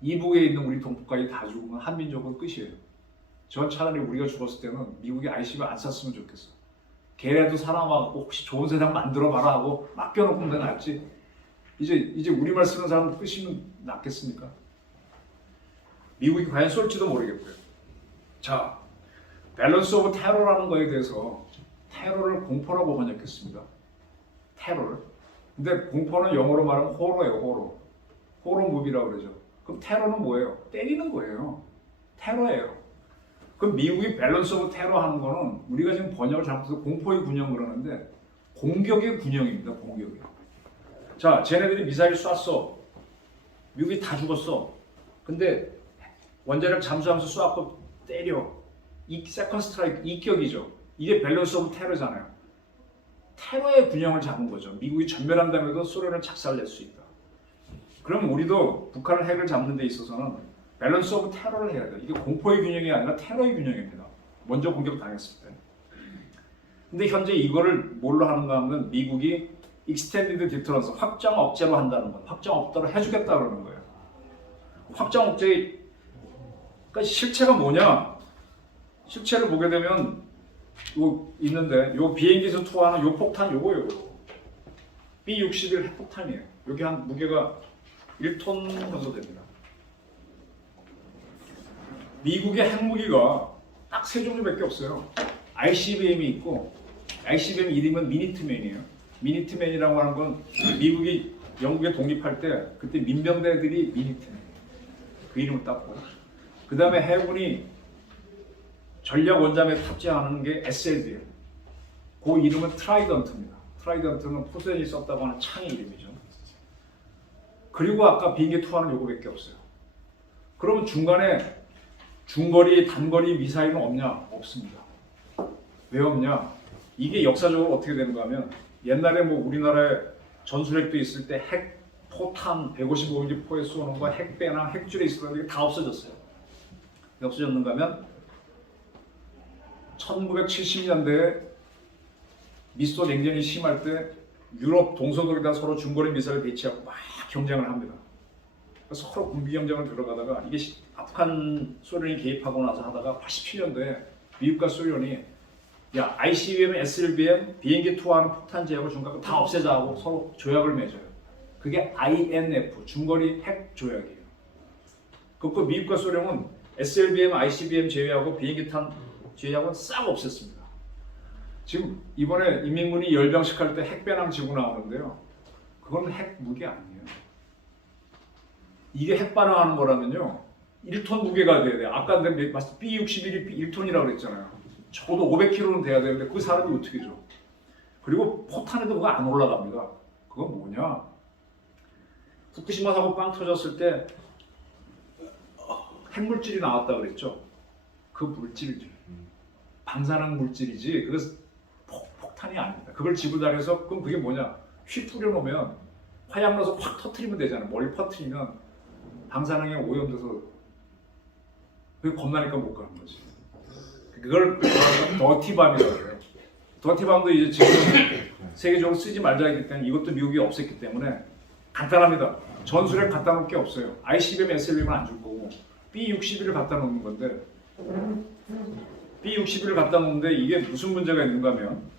이북에 있는 우리 동북까지 다 죽으면 한민족은 끝이에요. 전 차라리 우리가 죽었을 때는 미국이 ICBM 안 쐈으면 좋겠어. 걔네도 살아와갖고 혹시 좋은 세상 만들어봐라 하고 맡겨놓고 내 낫지. 이제 우리말 쓰는 사람들 끝이면 낫겠습니까? 미국이 과연 쏠지도 모르겠고요. 자, 밸런스 오브 테러라는 거에 대해서 테러를 공포라고 번역했습니다. 테러를. 근데 공포는 영어로 말하면 호러예요, 호러. 호러 무비라고 그러죠. 그럼 테러는 뭐예요? 때리는 거예요. 테러예요. 그럼 미국이 밸런스 오브 테러 하는 거는 우리가 지금 번역을 잘못해서 공포의 군형 그러는데 공격의 군형입니다, 공격이. 자, 쟤네들이 미사일 쐈어. 미국이 다 죽었어. 근데 원자력 잠수하면서 쏘았고 때려. 이 세컨드 스트라이크, 이격이죠. 이게 밸런스 오브 테러잖아요. 테러의 균형을 잡은 거죠. 미국이 전멸한다면도 소련을 착살낼 수 있다. 그럼 우리도 북한을 핵을 잡는 데 있어서는 밸런스 오브 테러를 해야 돼요. 이게 공포의 균형이 아니라 테러의 균형입니다. 먼저 공격당했을 때. 근데 현재 이거를 뭘로 하는가 하면 미국이 익스텐디드 디터런스, 확장 억제로 한다는 거예요. 확장 억제로 해주겠다 그러는 거예요. 확장 억제, 그러니까 실체가 뭐냐? 실체를 보게 되면 요 있는데 요 비행기에서 투하하는 요 폭탄 요거예요. B-61 핵폭탄이에요. 여기 한 무게가 1톤 정도 됩니다. 미국의 핵무기가 딱 세 종류밖에 없어요. ICBM이 있고 ICBM 이름은 미니트맨이에요. 미니트맨이라고 하는 건 미국이 영국에 독립할 때 그때 민병대들이 미니트맨 그 이름을 땄고 그 다음에 해군이 전략 원잠에 탑재하는 게 SLB예요. 그 이름은 트라이던트입니다. 트라이던트는 포세idon이 썼다고 하는 창의 이름이죠. 그리고 아까 비행기 투하는 요거밖에 없어요. 그러면 중간에 중거리, 단거리 미사일은 없냐? 없습니다. 왜 없냐? 이게 역사적으로 어떻게 되는가 하면 옛날에 뭐 우리나라에 전술핵도 있을 때 핵 포탄 155mm 포에 쏘는 거 핵배나 핵줄에 있었던 게 다 없어졌어요. 왜 없어졌는가 하면 1970년대에 미소 냉전이 심할 때 유럽 동서독에다 서로 중거리 미사일 배치하고 막 경쟁을 합니다. 서로 군비 경쟁을 들어가다가 이게 아프간 소련이 개입하고 나서 하다가 87년도에 미국과 소련이 야 ICBM, SLBM 비행기 투하하는 폭탄 제약을 중간에 다 없애자 하고 서로 조약을 맺어요. 그게 INF 중거리 핵 조약이에요. 그 미국과 소련은 SLBM, ICBM 제외하고 비행기 탄 제약은 싹 없앴습니다. 지금 이번에 인민군이 열병식 할 때 핵배낭 지고 나오는데요. 그건 핵 무기 아니에요. 이게 핵 반응하는 거라면요. 1톤 무게가 돼야 돼요. 아까 내가 B-61이 1톤이라고 그랬잖아요. 적어도 500kg는 돼야 되는데 그 사람이 어떻게 줘? 그리고 포탄에도 그거 안 올라갑니다. 그건 뭐냐? 후쿠시마 사고 빵 터졌을 때 핵물질이 나왔다 그랬죠? 그 물질이죠. 방사능 물질이지 그거 폭탄이 아닙니다. 그걸 지고 다녀서 그럼 그게 뭐냐? 휘 뿌려놓으면 화약 넣어서 확 터트리면 되잖아요. 멀리 퍼트리면 방사능에 오염돼서 그게 겁나니까 못 가는 거지. 그걸 더티밤이라고 해요. 더티밤도 이제 지금 세계적으로 쓰지 말자 했기 때문에 이것도 미국이 없앴기 때문에 간단합니다. 전술핵 갖다 놓을 게 없어요. ICBM, SLBM은 안 줄 거고 B-61을 갖다 놓는 건데 B-61을 갖다 놓는데 이게 무슨 문제가 있는가 하면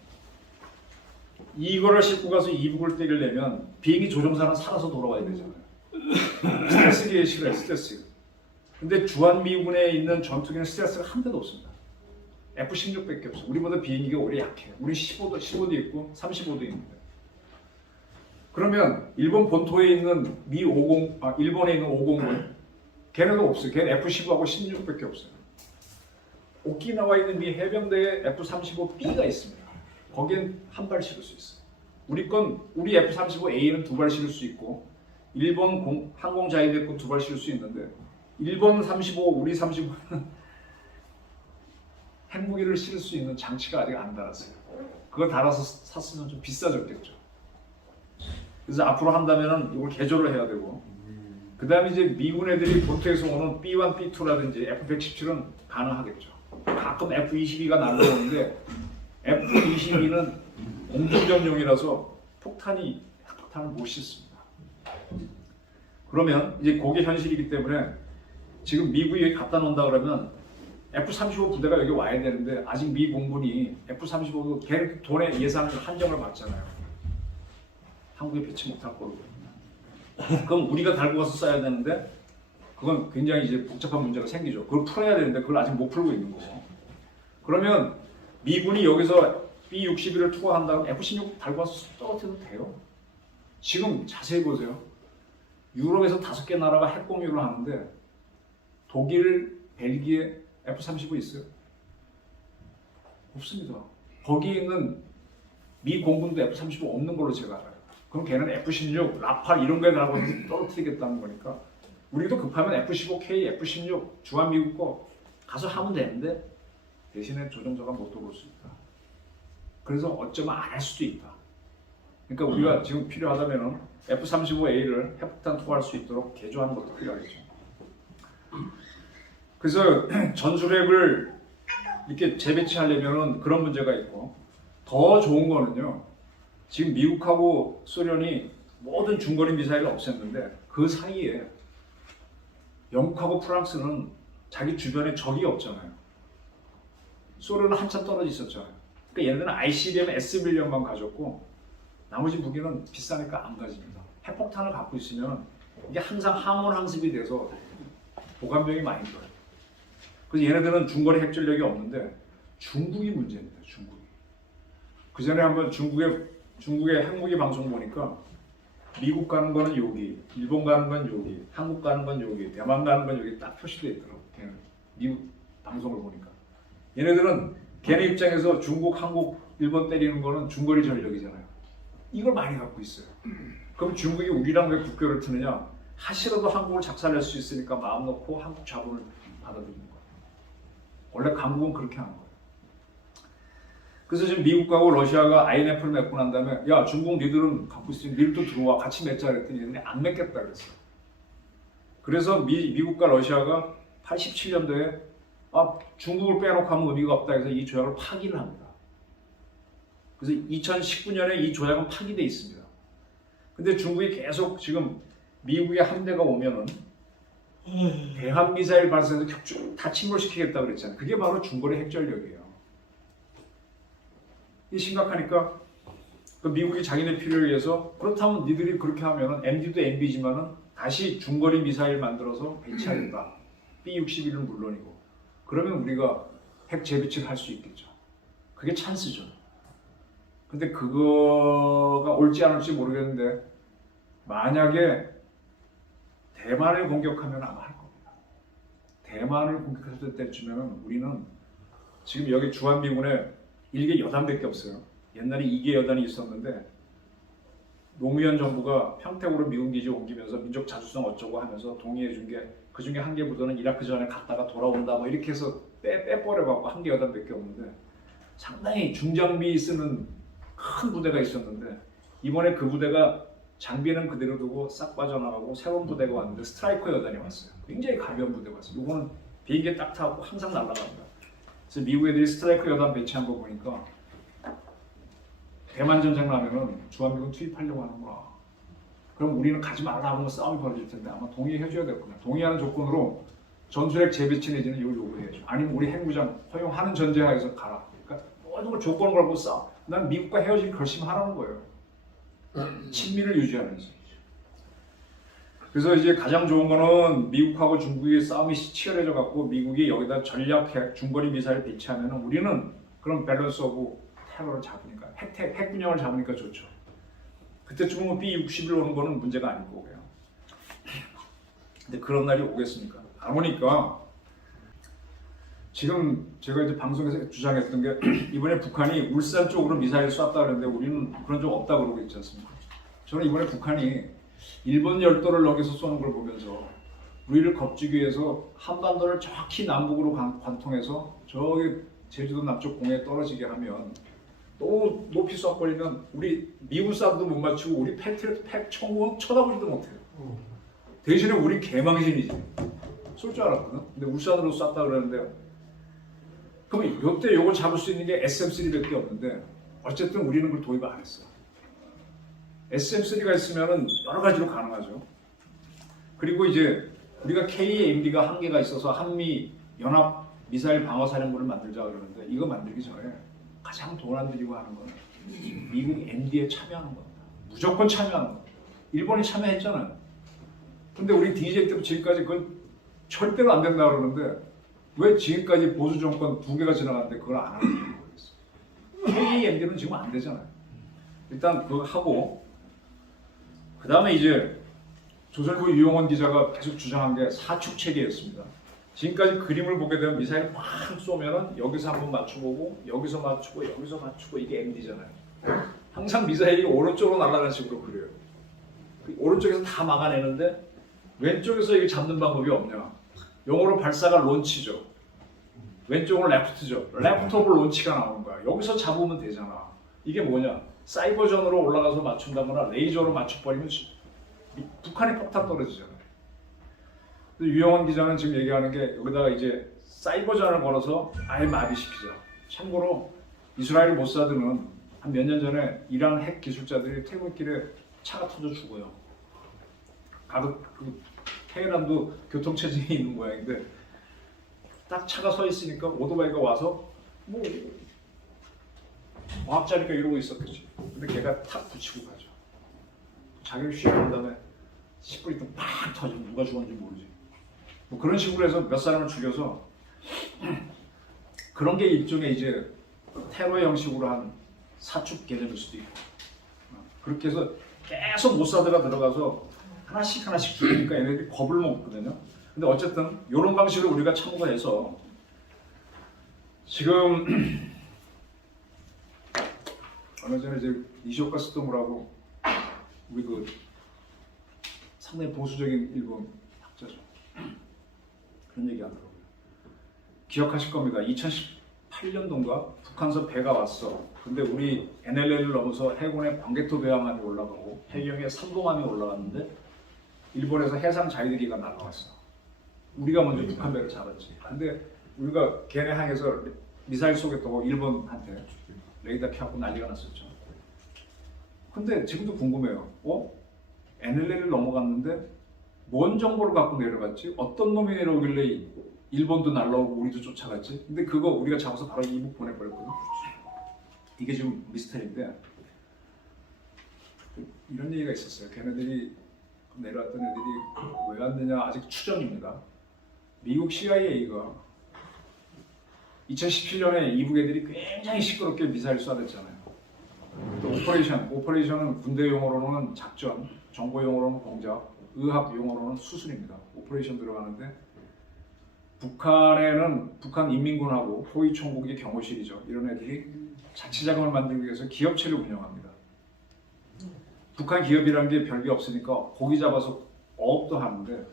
이거를 싣고 가서 이북을 때리려면 비행기 조종사는 살아서 돌아와야 되잖아요. 스트레스기에 싫어요. 스트레스. 근데 주한미군에 있는 전투기는 스트레스가 한 대도 없습니다. F-16밖에 없어요. 우리보다 비행기가 오히려 약해요. 우리 15도 있고 35도 있는데. 그러면 일본 본토에 있는 일본에 있는 5공은 걔네도 없어요. 걔는 F-15하고 16밖에 없어요. 오키나와에 있는 미 해병대에 F-35B가 있습니다. 거기엔 한 발 실을 수 있어요. 우리 F-35A는 두 발 실을 수 있고 일본 항공 자위대군 두 발 실을 수 있는데 일본 35, 우리 35는 핵무기를 실을 수 있는 장치가 아직 안 달았어요. 그거 달아서 샀으면 좀 비싸졌겠죠. 그래서 앞으로 한다면은 이걸 개조를 해야 되고, 그 다음에 이제 미군 애들이 본토에서 오는 B1, B2라든지 F-117은 가능하겠죠. 가끔 F-22가 날라오는데 F-22는 공중전용이라서 핵폭탄을 못 싣습니다. 그러면 이제 그게 현실이기 때문에 지금 미국이 여기 갖다 놓는다 그러면 F-35 부대가 여기 와야 되는데 아직 미 공군이 F-35도 걔 돈의 예산 한정을 받잖아요. 한국에 배치 못할 거고. 그럼 우리가 달고 가서 쏴야 되는데 그건 굉장히 이제 복잡한 문제가 생기죠. 그걸 풀어야 되는데 그걸 아직 못 풀고 있는 거고. 그러면 미군이 여기서 B-61을 투하한다면 F-16 달고 와서 떨어뜨려도 돼요. 지금 자세히 보세요. 유럽에서 5개 나라가 핵 공유를 하는데 독일, 벨기에 F-35 있어요? 없습니다. 거기 있는 미 공군도 F-35 없는 걸로 제가 알아요. 그럼 걔는 F-16, 라팔 이런 거에 달고 떨어뜨리겠다는 거니까 우리도 급하면 F-15K, F-16 주한미국 거 가서 하면 되는데 대신에 조종사가 못 들어올 수 있다. 그래서 어쩌면 안 할 수도 있다. 그러니까 우리가 지금 필요하다면 F-35A를 핵폭탄 투하할 수 있도록 개조하는 것도 필요하겠죠. 그래서 전술핵을 이렇게 재배치하려면 그런 문제가 있고, 더 좋은 거는요. 지금 미국하고 소련이 모든 중거리 미사일을 없앴는데 그 사이에 영국하고 프랑스는 자기 주변에 적이 없잖아요. 소련은 한참 떨어져 있었잖아요. 그러니까 얘네들은 ICBM, SBM만 가졌고 나머지 무기는 비싸니까 안 가집니다. 핵폭탄을 갖고 있으면 이게 항상 항원 항습이 돼서 보관병이 많이 들어요. 그래서 얘네들은 중거리 핵전력이 없는데 중국이 문제입니다. 중국이. 그 전에 한번 중국의 핵무기 방송 보니까 미국 가는 거는 여기, 일본 가는 건 여기, 한국 가는 건 여기, 대만 가는 건 여기 딱 표시되어 있더라고. 걔는 미국 방송을 보니까. 얘네들은 걔네 입장에서 중국, 한국, 일본 때리는 거는 중거리 전력이잖아요. 이걸 많이 갖고 있어요. 그럼 중국이 우리랑 왜 국교를 트느냐? 하시라도 한국을 작살낼 수 있으니까 마음 놓고 한국 자본을 받아들이는 거예요. 원래 강국은 그렇게 하는 거예요. 그래서 지금 미국하고 러시아가 INF를 맺고 난 다음에 야 중국 니들은 갖고 있으니 니들도 들어와 같이 맺자 그랬더니 얘네들이 안 맺겠다 그랬어. 그래서 미국과 러시아가 87년도에 중국을 빼놓고 하면 의미가 없다 해서 이 조약을 파기를 합니다. 그래서 2019년에 이 조약은 파기돼 있습니다. 근데 중국이 계속 지금 미국의 함대가 오면은 대한 미사일 발사해서 격추 다 침몰시키겠다고 그랬잖아요. 그게 바로 중거리 핵전력이에요. 이 심각하니까 그 미국이 자기네 필요를 위해서 그렇다면 니들이 그렇게 하면은 MD도 MB지만은 다시 중거리 미사일 만들어서 배치하겠다. B-61은 물론이고 그러면 우리가 핵 재배치를 할 수 있겠죠. 그게 찬스죠. 근데 그거가 올지 안 올지 모르겠는데 만약에 대만을 공격하면 아마 할 겁니다. 대만을 공격했을 때쯤에는 우리는 지금 여기 주한미군에 1개 여단밖에 없어요. 옛날에 2개 여단이 있었는데 노무현 정부가 평택으로 미군 기지 옮기면서 민족 자주성 어쩌고 하면서 동의해 준 게 그 중에 한 개 부대는 이라크 전에 갔다가 돌아온다 뭐 이렇게 해서 빼버려갖고 1개 여단밖에 없는데 상당히 중장비 쓰는 큰 부대가 있었는데 이번에 그 부대가 장비는 그대로 두고 싹 빠져나가고 새로운 부대가 왔는데 스트라이커 여단이 왔어요. 굉장히 가벼운 부대가 왔어요. 이거는 비행기에 딱 타고 항상 날아갑니다. 그래서 미국 애들이 스트라이커 여단 배치한 거 보니까 대만 전쟁 나면은 주한미군 투입하려고 하는구나. 그럼 우리는 가지 말라 하면 싸움이 벌어질 텐데 아마 동의해 줘야 될거나 동의하는 조건으로 전술핵 재배치 내지는 이걸 요구해야죠. 아니면 우리 핵무장 허용하는 전제하에서 가라. 그러니까 모든 걸 조건을 걸고 싸워. 난 미국과 헤어질 결심하라는 거예요. 친밀을 유지하면서. 그래서 이제 가장 좋은 거는 미국하고 중국의 싸움이 치열해져 갖고 미국이 여기다 전략 중거리 미사일 배치하면 우리는 그런 밸런스 오브 테러를 잡으니까 핵 균형을 잡으니까 좋죠. 그때쯤은 B-61 오는 거는 문제가 아닐 거고요. 근데 그런 날이 오겠습니까? 안 오니까 지금 제가 이제 방송에서 주장했던 게 이번에 북한이 울산 쪽으로 미사일 쐈다 그러는데 우리는 그런 적 없다 그러고 있지 않습니까? 저는 이번에 북한이 일본 열도를 넘겨서 쏘는 걸 보면서 우리를 겁주기 위해서 한반도를 정확히 남북으로 관통해서 저기 제주도 남쪽 공해에 떨어지게 하면 너무 높이 쏴버리면 우리 미군 쏴도 못 맞추고 우리 패트리어트 팩 총은 쳐다보지도 못해요. 대신에 우리 개망신이지. 쏠 줄 알았거든. 근데 울산으로 쐈다 그러는데요. 그럼 이때 요걸 잡을 수 있는 게 SM3밖에 없는데 어쨌든 우리는 그걸 도입 안 했어. SM3가 있으면은 여러 가지로 가능하죠. 그리고 이제 우리가 KAMD가 한계가 있어서 한미 연합 미사일 방어사령부를 만들자 그러는데 이거 만들기 전에 가장 돈 안 들이고 하는 건 미국 MD에 참여하는 겁니다. 무조건 참여하는 겁니다. 일본이 참여했잖아요. 근데 우리 DJ 때부터 지금까지 그건 절대로 안 된다 그러는데 왜 지금까지 보수 정권 2개가 지나갔는데 그걸 안 하는지 모르겠어요. KAMD는 지금 안 되잖아요. 일단 그거 하고 그 다음에 이제 조선일보 유영원 기자가 계속 주장한 게 사축 체계였습니다. 지금까지 그림을 보게 되면 미사일 팍 쏘면은 여기서 한번 맞춰보고 여기서 맞추고 여기서 맞추고 이게 MD잖아요. 항상 미사일이 오른쪽으로 날아가는 식으로 그려요. 오른쪽에서 다 막아내는데 왼쪽에서 이게 잡는 방법이 없냐? 영어로 발사가 론치죠. 왼쪽은 레프트죠. 레프트 오브 론치가 나오는 거야. 여기서 잡으면 되잖아. 이게 뭐냐? 사이버전으로 올라가서 맞춘다거나 레이저로 맞춰버리면 북한이 폭탄 떨어지잖아요. 유영원 기자는 지금 얘기하는 게 여기다가 이제 사이버전을 걸어서 아예 마비시키자. 참고로 이스라엘 모사드는 한 몇 년 전에 이란 핵 기술자들이 퇴근길에 차가 터져 죽어요. 그 테헤란도 교통체증이 있는 모양인데 딱 차가 서 있으니까 오토바이가 와서 뭐 과학자니까 이러고 있었겠지. 근데 걔가 탁 붙이고 가죠. 자기를 휘어한 다음에 10분 있다 팍 터지면 누가 죽었는지 모르지. 뭐 그런 식으로 해서 몇 사람을 죽여서 그런 게 일종의 이제 테러 형식으로 한 사축 개념일 수도 있고 그렇게 해서 계속 모사드가 들어가서 하나씩 죽이니까 얘네들이 겁을 먹거든요. 근데 어쨌든 이런 방식으로 우리가 참고해서 지금 얼마 전에 이제 이시오카 스토무라고 우리 그 상당히 보수적인 일본 학자죠. 그런 얘기 하더라고요. 기억하실 겁니다. 2018년도인가 북한서 배가 왔어. 근데 우리 NLL을 넘어서 해군의 광개토 배함함이 올라가고 해경의 삼봉함이 올라갔는데 일본에서 해상 자위들이가 날아왔어. 우리가 먼저 북한 배를 잡았지. 근데 우리가 걔네 항해서 미사일 쏘겠다고 일본한테 레이더 켜고 난리가 났었죠. 근데 지금도 궁금해요. NLL을 넘어갔는데 뭔 정보를 갖고 내려갔지? 어떤 놈이 내려오길래 일본도 날라오고 우리도 쫓아갔지? 근데 그거 우리가 잡아서 바로 이북 보내버렸거든. 이게 지금 미스터리인데 이런 얘기가 있었어요. 걔네들이 내려왔던 애들이 왜 왔느냐 아직 추정입니다. 미국 CIA가 2017년에 이북 애들이 굉장히 시끄럽게 미사일 쏴댔잖아요. 또 오퍼레이션은 군대 용어로는 작전, 정보 용어로는 공작, 의학 용어로는 수술입니다. 오퍼레이션 들어가는데 북한 인민군하고 호위 총국이 경호실이죠. 이런 애들이 자치자금을 만들기 위해서 기업체를 운영합니다. 북한 기업이라는 게 별게 없으니까 고기 잡아서 어업도 하는데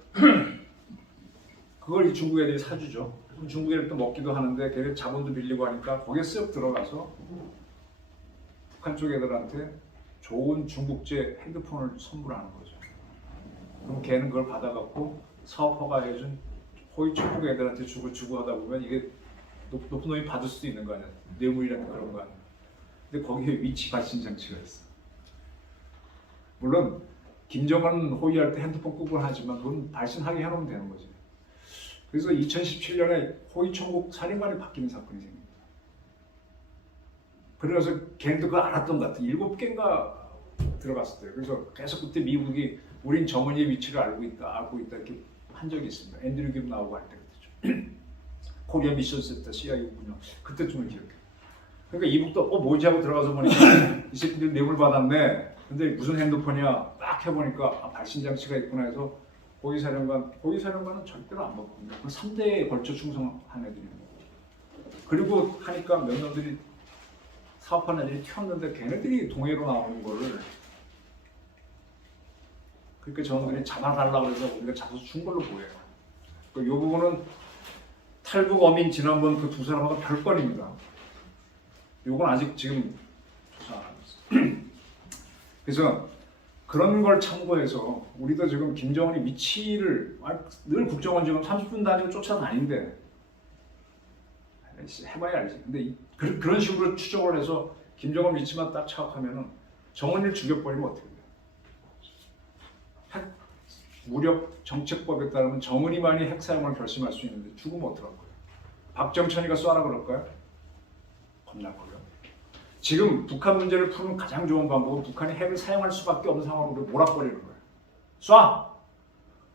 그걸 이 중국 애들이 사주죠. 중국 애들도 먹기도 하는데 걔네 자본도 빌리고 하니까 거기에 쓱 들어가서 북한 쪽 애들한테 좋은 중국제 핸드폰을 선물하는 거죠. 그럼 걔는 그걸 받아갖고 사업 허가해준 호위 총국 애들한테 주고 하다 보면 이게 높은 놈이 받을 수도 있는 거 아니야. 뇌물이라는 그런 거 아니야. 근데 거기에 위치 발신 장치가 있어. 물론 김정은 호위할 때 핸드폰 끄고 하지만 그건 발신하게 해놓으면 되는 거지. 그래서 2017년에 호위 총국 사령관이 바뀌는 사건이 생깁니다. 그래서 걔네도 그거 알았던 것 같아. 7개인가 들어갔을 때. 그래서 계속 그때 미국이 우린 정은이의 위치를 알고 있다 이렇게 한 적이 있습니다. 앤드류 김 나오고 할 때 그때죠. 코리아 미션 센터 CIA군요. 그때쯤을 기억해. 그러니까 이북도 뭐지 하고 들어가서 보니까 이 새끼들 뇌물 받았네. 근데 무슨 핸드폰이야? 딱 해보니까 발신 장치가 있구나 해서 호위사령관은 절대로 안 먹습니다. 3대에 걸쳐 충성한 애들입니다. 그리고 하니까 몇 놈들이 사업하는 애들이 튀었는데 걔네들이 동해로 나오는 거를 그러니까 저놈들이 잡아달라고 해서 우리가 잡아서 준 걸로 보여요. 이 부분은 탈북 어민 지난번 그 두 사람하고 별건입니다. 요건 아직 지금 조사 안 하고 있어요. 그래서 그런 걸 참고해서 우리도 지금 김정은이 위치를 늘 국정원 지금 30분 단위로 쫓아다니는데 해봐야 알지. 근데 그런 식으로 추적을 해서 김정은 위치만 딱 착각하면은 정은이를 죽여버리면 어떻게 돼요? 핵 무력 정책법에 따르면 정은이만이 핵 사용을 결심할 수 있는데 죽으면 어떡할 거예요? 박정천이가 쏴라 그럴까요? 겁날 거예요. 지금 북한 문제를 푸는 가장 좋은 방법은 북한이 핵을 사용할 수밖에 없는 상황으로 몰아버리는 거예요. 쏴!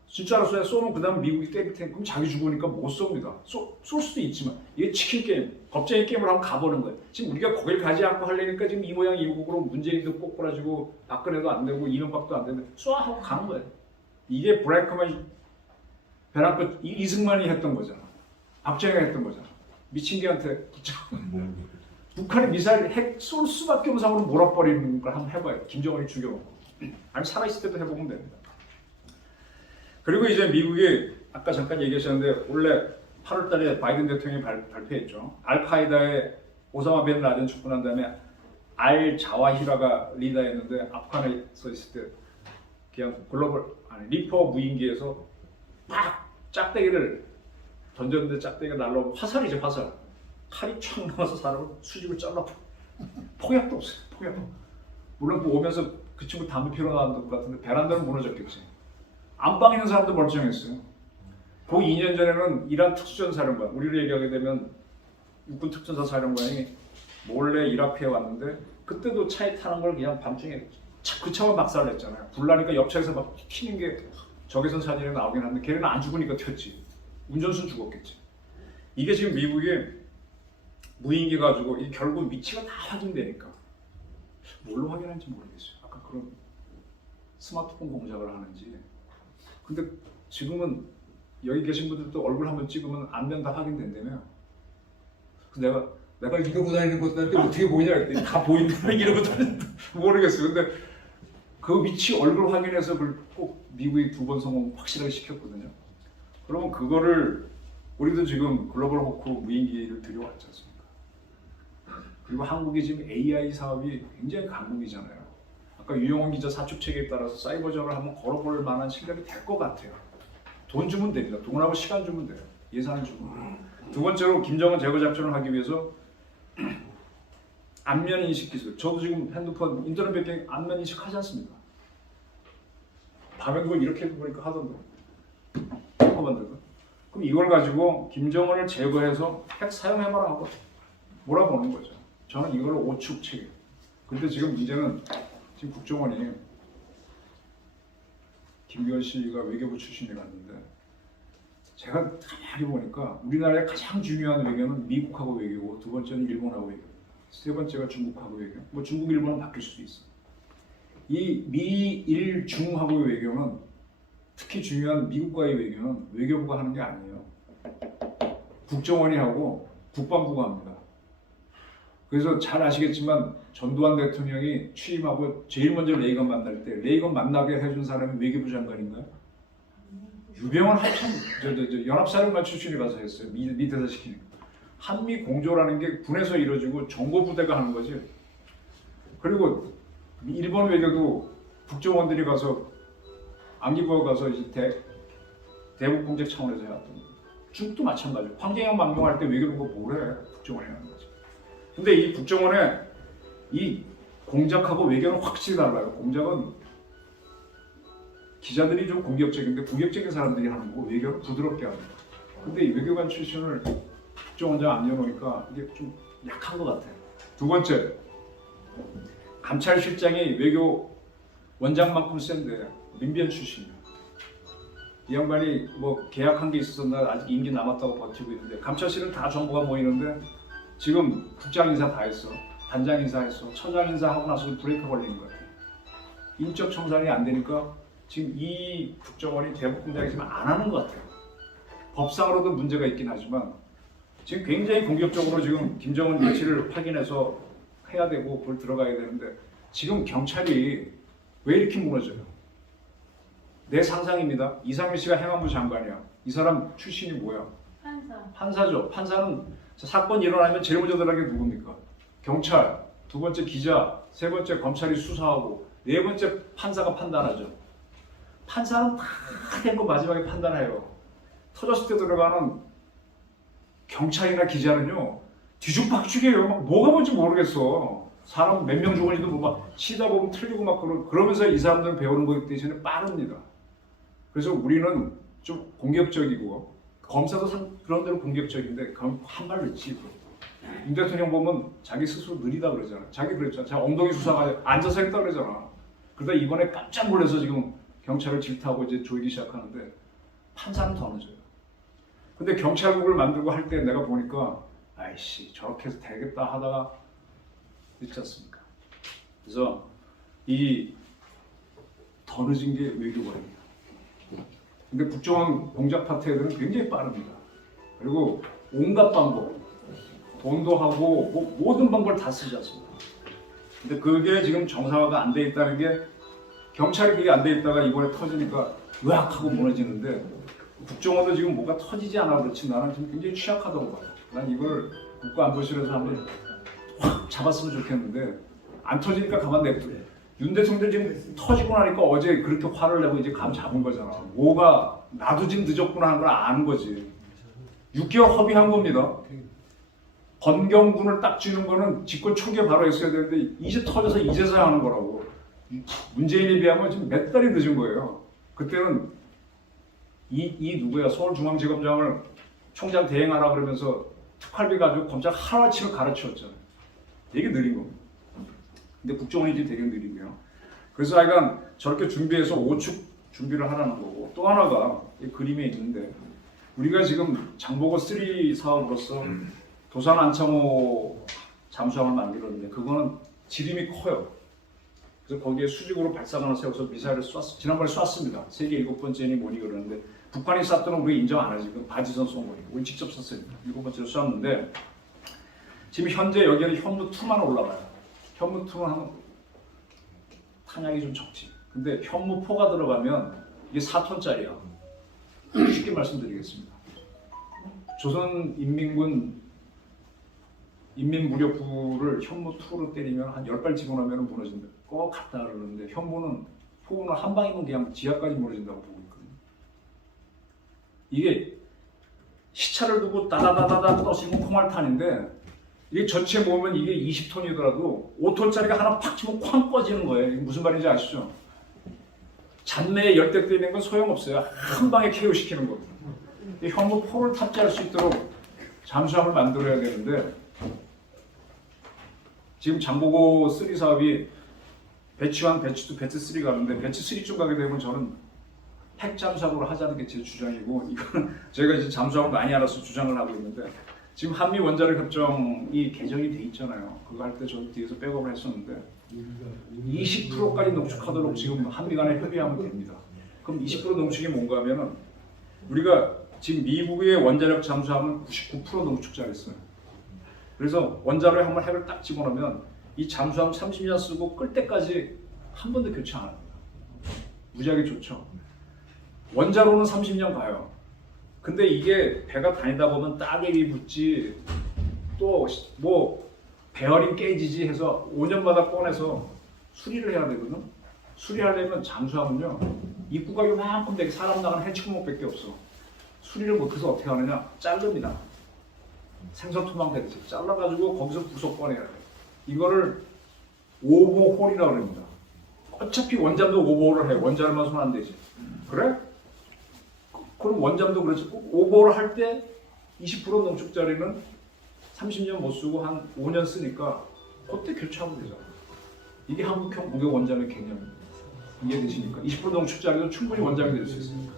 진짜로 쏘면 그 다음 미국이 때릴 테니까 그럼 자기 죽으니까 못 쏩니다. 쏠 수도 있지만 이게 치킨 게임, 겁쟁이 게임을 한번 가보는 거예요. 지금 우리가 거길 가지 않고 하려니까 지금 이 모양 이 국으로 문재인도 꼬꾸라지고 박근혜도 안 되고 이명박도 안 되는데 쏴! 하고 가는 거예요. 이게 브라이크만 베랑크 이승만이 했던 거잖아. 박정희가 했던 거잖아. 미친 개한테 북한이 미사일 핵 쏠 수밖에 없는 상황으로 몰아버리는 걸 한번 해봐요. 김정은이 죽여놓고. 아니면 살아있을 때도 해보면 됩니다. 그리고 이제 미국이 아까 잠깐 얘기하셨는데 원래 8월 달에 바이든 대통령이 발표했죠. 알카이다의 오사마 빈 라덴 죽고 난 다음에 알 자와히라가 리더였는데 아프간에 서 있을 때 그냥 리퍼 무인기에서 팍 짝대기를 던졌는데 짝대기가 날라오고 화살이죠. 화살. 칼이 촥 나와서 사람을 수직을 잘라 폭약도 없어요. 폭약. 물론 그 오면서 그 친구 담배 피러 나왔던 것 같은데 베란다는 무너졌겠지. 안방에 있는 사람도 멀쩡했어요. 그 2년 전에는 이란 특수전사령관, 우리로 얘기하게 되면 육군 특전사 사령관이 몰래 이라크에 왔는데 그때도 차에 타는 걸 그냥 밤중에 그 차만 막살을 했잖아요. 불나니까 옆차에서 막 튀는 게 적외선 사진에 나오긴 하는데 걔는 안 죽으니까 튀었지. 운전수는 죽었겠지. 이게 지금 미국이 무인기 가지고 이 결국 위치가 다 확인되니까 뭘로 확인하는지 모르겠어요. 아까 그런 스마트폰 공작을 하는지. 근데 지금은 여기 계신 분들도 얼굴 한번 찍으면 안면 다 확인된다며. 내가 이러고 다니는 것도 아닌데 어떻게 보이냐 그랬더니 다 보인다며 이러고 다니는데 모르겠어요. 근데 그 위치 얼굴 확인해서 그걸 꼭 미국이 2번 성공 확실하게 시켰거든요. 그러면 그거를 우리도 지금 글로벌 호크 무인기를 들여왔지 않습니까? 그리고 한국이 지금 AI 사업이 굉장히 강국이잖아요. 아까 유영원 기자 사축체계에 따라서 사이버전을 한번 걸어볼 만한 실력이 될 것 같아요. 돈 주면 됩니다. 돈하고 시간 주면 돼요. 예산을 주면. 두 번째로 김정은 제거 작전을 하기 위해서 안면 인식 기술. 저도 지금 핸드폰 인터넷 배팅 안면 인식 하지 않습니까? 밤에 그걸 이렇게 보니까 하던데. 만들고. 그럼 이걸 가지고 김정은을 제거해서 핵 사용해봐라 하고 몰아보는 거죠. 저는 이걸 오축책이에요. 근데 지금 문제는 지금 국정원이 김기현 씨가 외교부 출신이라는데 제가 가만히 보니까 우리나라의 가장 중요한 외교는 미국하고 외교고 두 번째는 일본하고 외교, 세 번째가 중국하고 외교. 뭐 중국, 일본은 바뀔 수도 있어. 이 미일중하고 외교는 특히 중요한 미국과의 외교는 외교부가 하는 게 아니에요. 국정원이 하고 국방부가 합니다. 그래서 잘 아시겠지만 전두환 대통령이 취임하고 제일 먼저 레이건 만날 때 레이건 만나게 해준 사람이 외교부 장관인가요? 유병헌 합참 연합사령관 출신이 가서 했어요. 밑에서 시키니까. 한미 공조라는 게 군에서 이루어지고 정보부대가 하는 거지. 그리고 일본 외교도 국정원들이 가서 안기부가 가서 이제 대북 공작 차원에서 해왔던 거예요. 중국도 마찬가지예요. 황제영 망명할 때 외교부가 뭐래? 국정원이 하는 거지. 근데 이 국정원의 이 공작하고 외교는 확실히 달라요. 공작은 기자들이 좀 공격적인데 공격적인 사람들이 하는 거고 외교는 부드럽게 합니다. 근데 이 외교관 출신을 국정원장 앉혀놓으니까 이게 좀 약한 것 같아요. 두 번째, 감찰실장이 외교 원장만큼 센데 민변 출신이에요. 이 양반이 뭐 계약한 게 있어서 나 아직 임기 남았다고 버티고 있는데 감찰실은 다 정보가 모이는데 지금 국장 인사 다 했어. 단장 인사 했어. 처장 인사 하고 나서 브레이크 걸리는 것 같아요. 인적 청산이 안 되니까 지금 이 국정원이 대북 공작이 지금 안 하는 것 같아요. 법상으로도 문제가 있긴 하지만 지금 굉장히 공격적으로 지금 김정은 위치를 확인해서 해야 되고 그걸 들어가야 되는데 지금 경찰이 왜 이렇게 무너져요? 내 상상입니다. 이상민 씨가 행안부 장관이야. 이 사람 출신이 뭐야? 판사죠. 판사는 사건 일어나면 제일 먼저 들어가는 게 누굽니까? 경찰, 두 번째 기자, 세 번째 검찰이 수사하고 네 번째 판사가 판단하죠. 판사는 다 된 거 마지막에 판단해요. 터졌을 때 들어가는 경찰이나 기자는요 뒤죽박죽이에요. 막 뭐가 뭔지 모르겠어. 사람 몇 명 죽은지도 막 치다 보면 틀리고 막 그러면서 이 사람들은 배우는 거기 때문에 빠릅니다. 그래서 우리는 좀 공격적이고 검사도 그런 대로 공격적인데 그럼 한 발 늦지. 윤 대통령 보면 자기 스스로 느리다 그러잖아. 자기 그랬잖아. 자기 엉덩이 수사가 앉아서 했다 그러잖아. 그러다 이번에 깜짝 놀라서 지금 경찰을 질타하고 이제 조이기 시작하는데 판사는 더 늦어요. 근데 경찰국을 만들고 할 때 내가 보니까 아이씨 저렇게 해서 되겠다 하다가 늦지 않습니까? 그래서 이 더 늦은 게 외교관입니다. 근데 국정원 공작 파트에서는 굉장히 빠릅니다. 그리고 온갖 방법, 돈도 하고 뭐 모든 방법을 다 쓰지 않습니다. 근데 그게 지금 정상화가 안 돼 있다는 게 경찰이 그게 안 돼 있다가 이번에 터지니까 으악 하고 무너지는데 국정원도 지금 뭐가 터지지 않아 그렇지 나는 지금 굉장히 취약하다고 봐요. 난 이걸 국가안보실에서 한번 확 잡았으면 좋겠는데 안 터지니까 가만 냅둬. 윤 대통령 지금 터지고 나니까 어제 그렇게 화를 내고 이제 감 잡은 거잖아. 뭐가 나도 지금 늦었구나 하는 걸 아는 거지. 6개월 허비한 겁니다. 건경군을 딱 쥐는 거는 집권 초기에 바로 했어야 되는데 이제 터져서 이제서야 하는 거라고. 문재인에 비하면 지금 몇 달이 늦은 거예요. 그때는 이 누구야 서울중앙지검장을 총장 대행하라 그러면서 특활비 가지고 검찰 하루아침에 갈아치웠잖아요. 되게 느린 겁니다. 근데 국정원이 이제 되게 느리고요. 그래서 하여간 저렇게 준비해서 5축 준비를 하라는 거고 또 하나가 이 그림에 있는데 우리가 지금 장보고 3 사업으로서 도산 안창호 잠수함을 만들었는데 그거는 지름이 커요. 그래서 거기에 수직으로 발사관을 세워서 미사일을 지난번에 쐈습니다. 세계 7번째니 뭐니 그러는데 북한이 쐈던 건 우리 인정 안 하지. 그건 바지선 쏜 거니까. 우리 직접 쐈습니다. 7번째로 쐈는데 지금 현재 여기에는 현무2만 올라가요. 현무2는 하면 탄약이 좀 적지. 근데 현무4가 들어가면 이게 4톤짜리야. 쉽게 말씀드리겠습니다. 조선인민군 인민무력부를 현무2로 때리면 한 10발 집어넣으면 무너진다. 꼭 갔다 그러는데 현무는 포는 한 방이면 그냥 지하까지 무너진다고 보고 있거든요. 이게 시차를 두고 따다다다다 떠지고 콩알탄인데 이게 전체 모으면 이게 20톤이더라도 5톤짜리가 하나 팍 치면 쾅 꺼지는 거예요. 이게 무슨 말인지 아시죠? 잔매에 열대 뜨는 건 소용없어요. 한 방에 KO시키는 겁니다. 이 현무 포를 탑재할 수 있도록 잠수함을 만들어야 되는데 지금 장보고 3 사업이 배치 1, 배치 2, 배치 3 가는데 배치 3쯤 가게 되면 저는 핵 잠수함으로 하자는 게 제 주장이고 이건 제가 이제 잠수함을 많이 알아서 주장을 하고 있는데 지금 한미 원자력 협정이 개정이 돼 있잖아요. 그거 할 때 저도 뒤에서 백업을 했었는데 20%까지 농축하도록 지금 한미 간에 협의하면 됩니다. 그럼 20% 농축이 뭔가 하면은 우리가 지금 미국의 원자력 잠수함은 99% 농축자를 써요. 그래서 원자로에 한번 핵을 딱 집어넣으면 이 잠수함 30년 쓰고 끌 때까지 한 번도 교체 안 합니다. 무지하게 좋죠. 원자로는 30년 가요. 근데 이게 배가 다니다 보면 따개비 붙지 또 뭐 베어링 깨지지 해서 5년마다 꺼내서 수리를 해야 되거든. 수리하려면 잠수함은요 입구가 요만큼 되게 사람 나가는 해치구멍밖에 없어. 수리를 못해서 어떻게 하느냐? 자릅니다. 생선 투망 되듯이 잘라가지고 거기서 부속 꺼내야 돼. 이거를 오버홀이라고 합니다. 어차피 원잠도 오버홀을 해. 원자로만 손 안 되지. 그래? 그럼 원잠도 그렇지. 오버홀을 할 때 20% 농축자리는 30년 못 쓰고 한 5년 쓰니까 그때 교체하면 되잖아. 이게 한국형 무역 원잠의 개념입니다. 이해되십니까? 20% 농축자리도 충분히 원잠이 될 수 있습니다.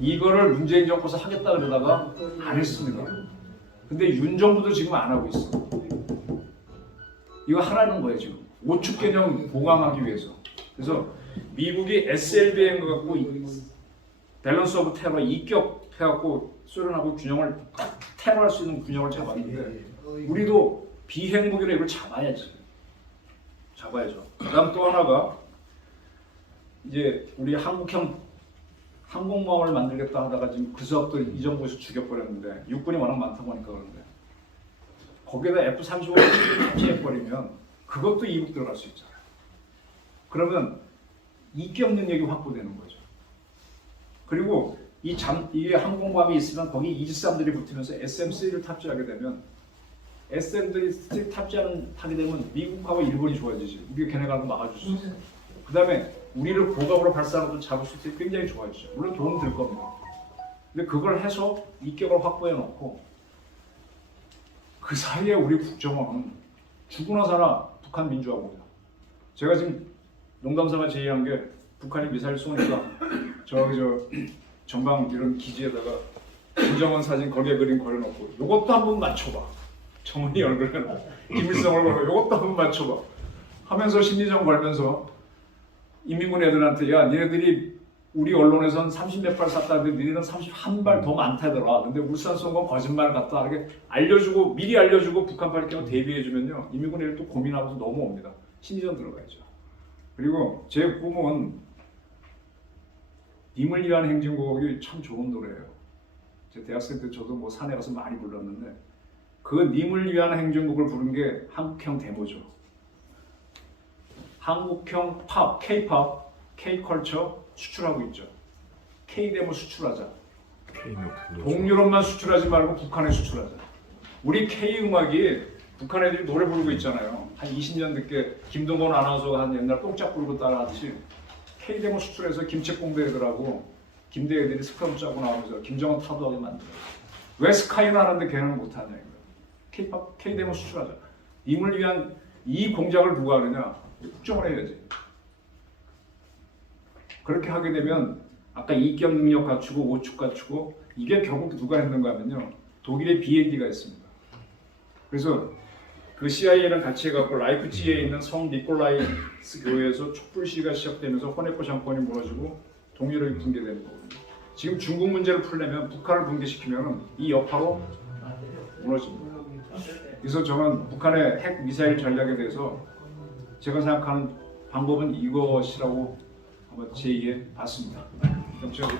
이거를 문재인 정부에서 하겠다 그러다가 안 했습니다. 근데 윤 정부도 지금 안 하고 있어. 이거 하라는 거예요 지금. 오축 개념 보강하기 위해서. 그래서 미국이 SLBM 갖고 밸런스 오브 테러 이격해갖고 소련하고 균형을 딱 테러할 수 있는 균형을 잡았는데 우리도 비핵무기로 이걸 잡아야지. 잡아야죠. 그다음 또 하나가 이제 우리 한국형 항공모함을 만들겠다 하다가 지금 그 사업도 이 정부에서 죽여버렸는데 육군이 워낙 많다 보니까 그런데 거기에다 F-35를 탑재해버리면 그것도 이북 들어갈 수 있잖아요. 그러면 이격 능력이 확보되는 거죠. 그리고 이게 항공모함이 있으면 거기 이지스함들이 붙으면서 SM-3를 탑재하게 되면 SM-3 타게 되면 미국하고 일본이 좋아지지. 우리가 걔네가 한번 막아줄 수 있어요. 그 다음에 우리를 고각으로 발사하고 잡을 수 있게 굉장히 좋아지죠. 물론 도움 될 겁니다. 근데 그걸 해서 이격을 확보해 놓고 그 사이에 우리 국정원은 죽으나 사나 북한 민주화입니다. 제가 지금 농담삼아 제의한 게 북한이 미사일 쏘니까 전방 이런 기지에다가 김정은 사진 걸게 그림 걸어놓고 이것도 한번 맞춰봐. 정은이 얼굴에 김일성 얼굴에 이것도 한번 맞춰봐. 하면서 심리전 걸면서 인민군 애들한테 야 니네들이 우리 언론에선 30몇 발 쐈다는데 니네는 31발 더 많다더라. 근데 울산 쏜 건 거짓말 같다. 이렇게 알려주고 미리 알려주고 북한 발견을 대비해주면요 인민군 애들 또 고민하고서 넘어옵니다. 심리전 들어가야죠. 그리고 제 꿈은 님을 위한 행진곡이 참 좋은 노래예요. 제 대학생 때 저도 뭐 산에 가서 많이 불렀는데 그 님을 위한 행진곡을 부른 게 한국형 데모죠. 한국형 팝, K-팝, K-컬처 수출하고 있죠. K-데모 수출하자. 동유럽만 수출하지 말고 북한에 수출하자. 우리 K-음악이 북한 애들이 노래 부르고 있잖아요. 한 20년 늦게 김동건 아나운서가 한 옛날 뽕짝 부르고 따라하듯이 K-데모 수출해서 김책공대 애들하고 김대 애들이 스크럼 짜고 나오면서 김정은 타도하게 만들어요. 왜 스카이는 하는데 걔는 못하냐 이거예요. K-팝, K-데모 수출하자. 임을 위한 이 공작을 누가 하느냐? 국정을 해야지. 그렇게 하게 되면 아까 이격 능력 갖추고 오축 갖추고 이게 결국 누가 했는가 하면요. 독일의 비행기가 있습니다. 그래서 그 CIA랑 같이 해갖고 라이프치히에 있는 성 니콜라이스 교회에서 촛불 시위가 시작되면서 호네코 정권이 무너지고 동유럽이 붕괴되는 거거든요. 지금 중국 문제를 풀려면 북한을 붕괴시키면 이 여파로 무너집니다. 그래서 저는 북한의 핵 미사일 전략에 대해서 제가 생각하는 방법은 이것이라고 한번 제의해 봤습니다. 정치적으로.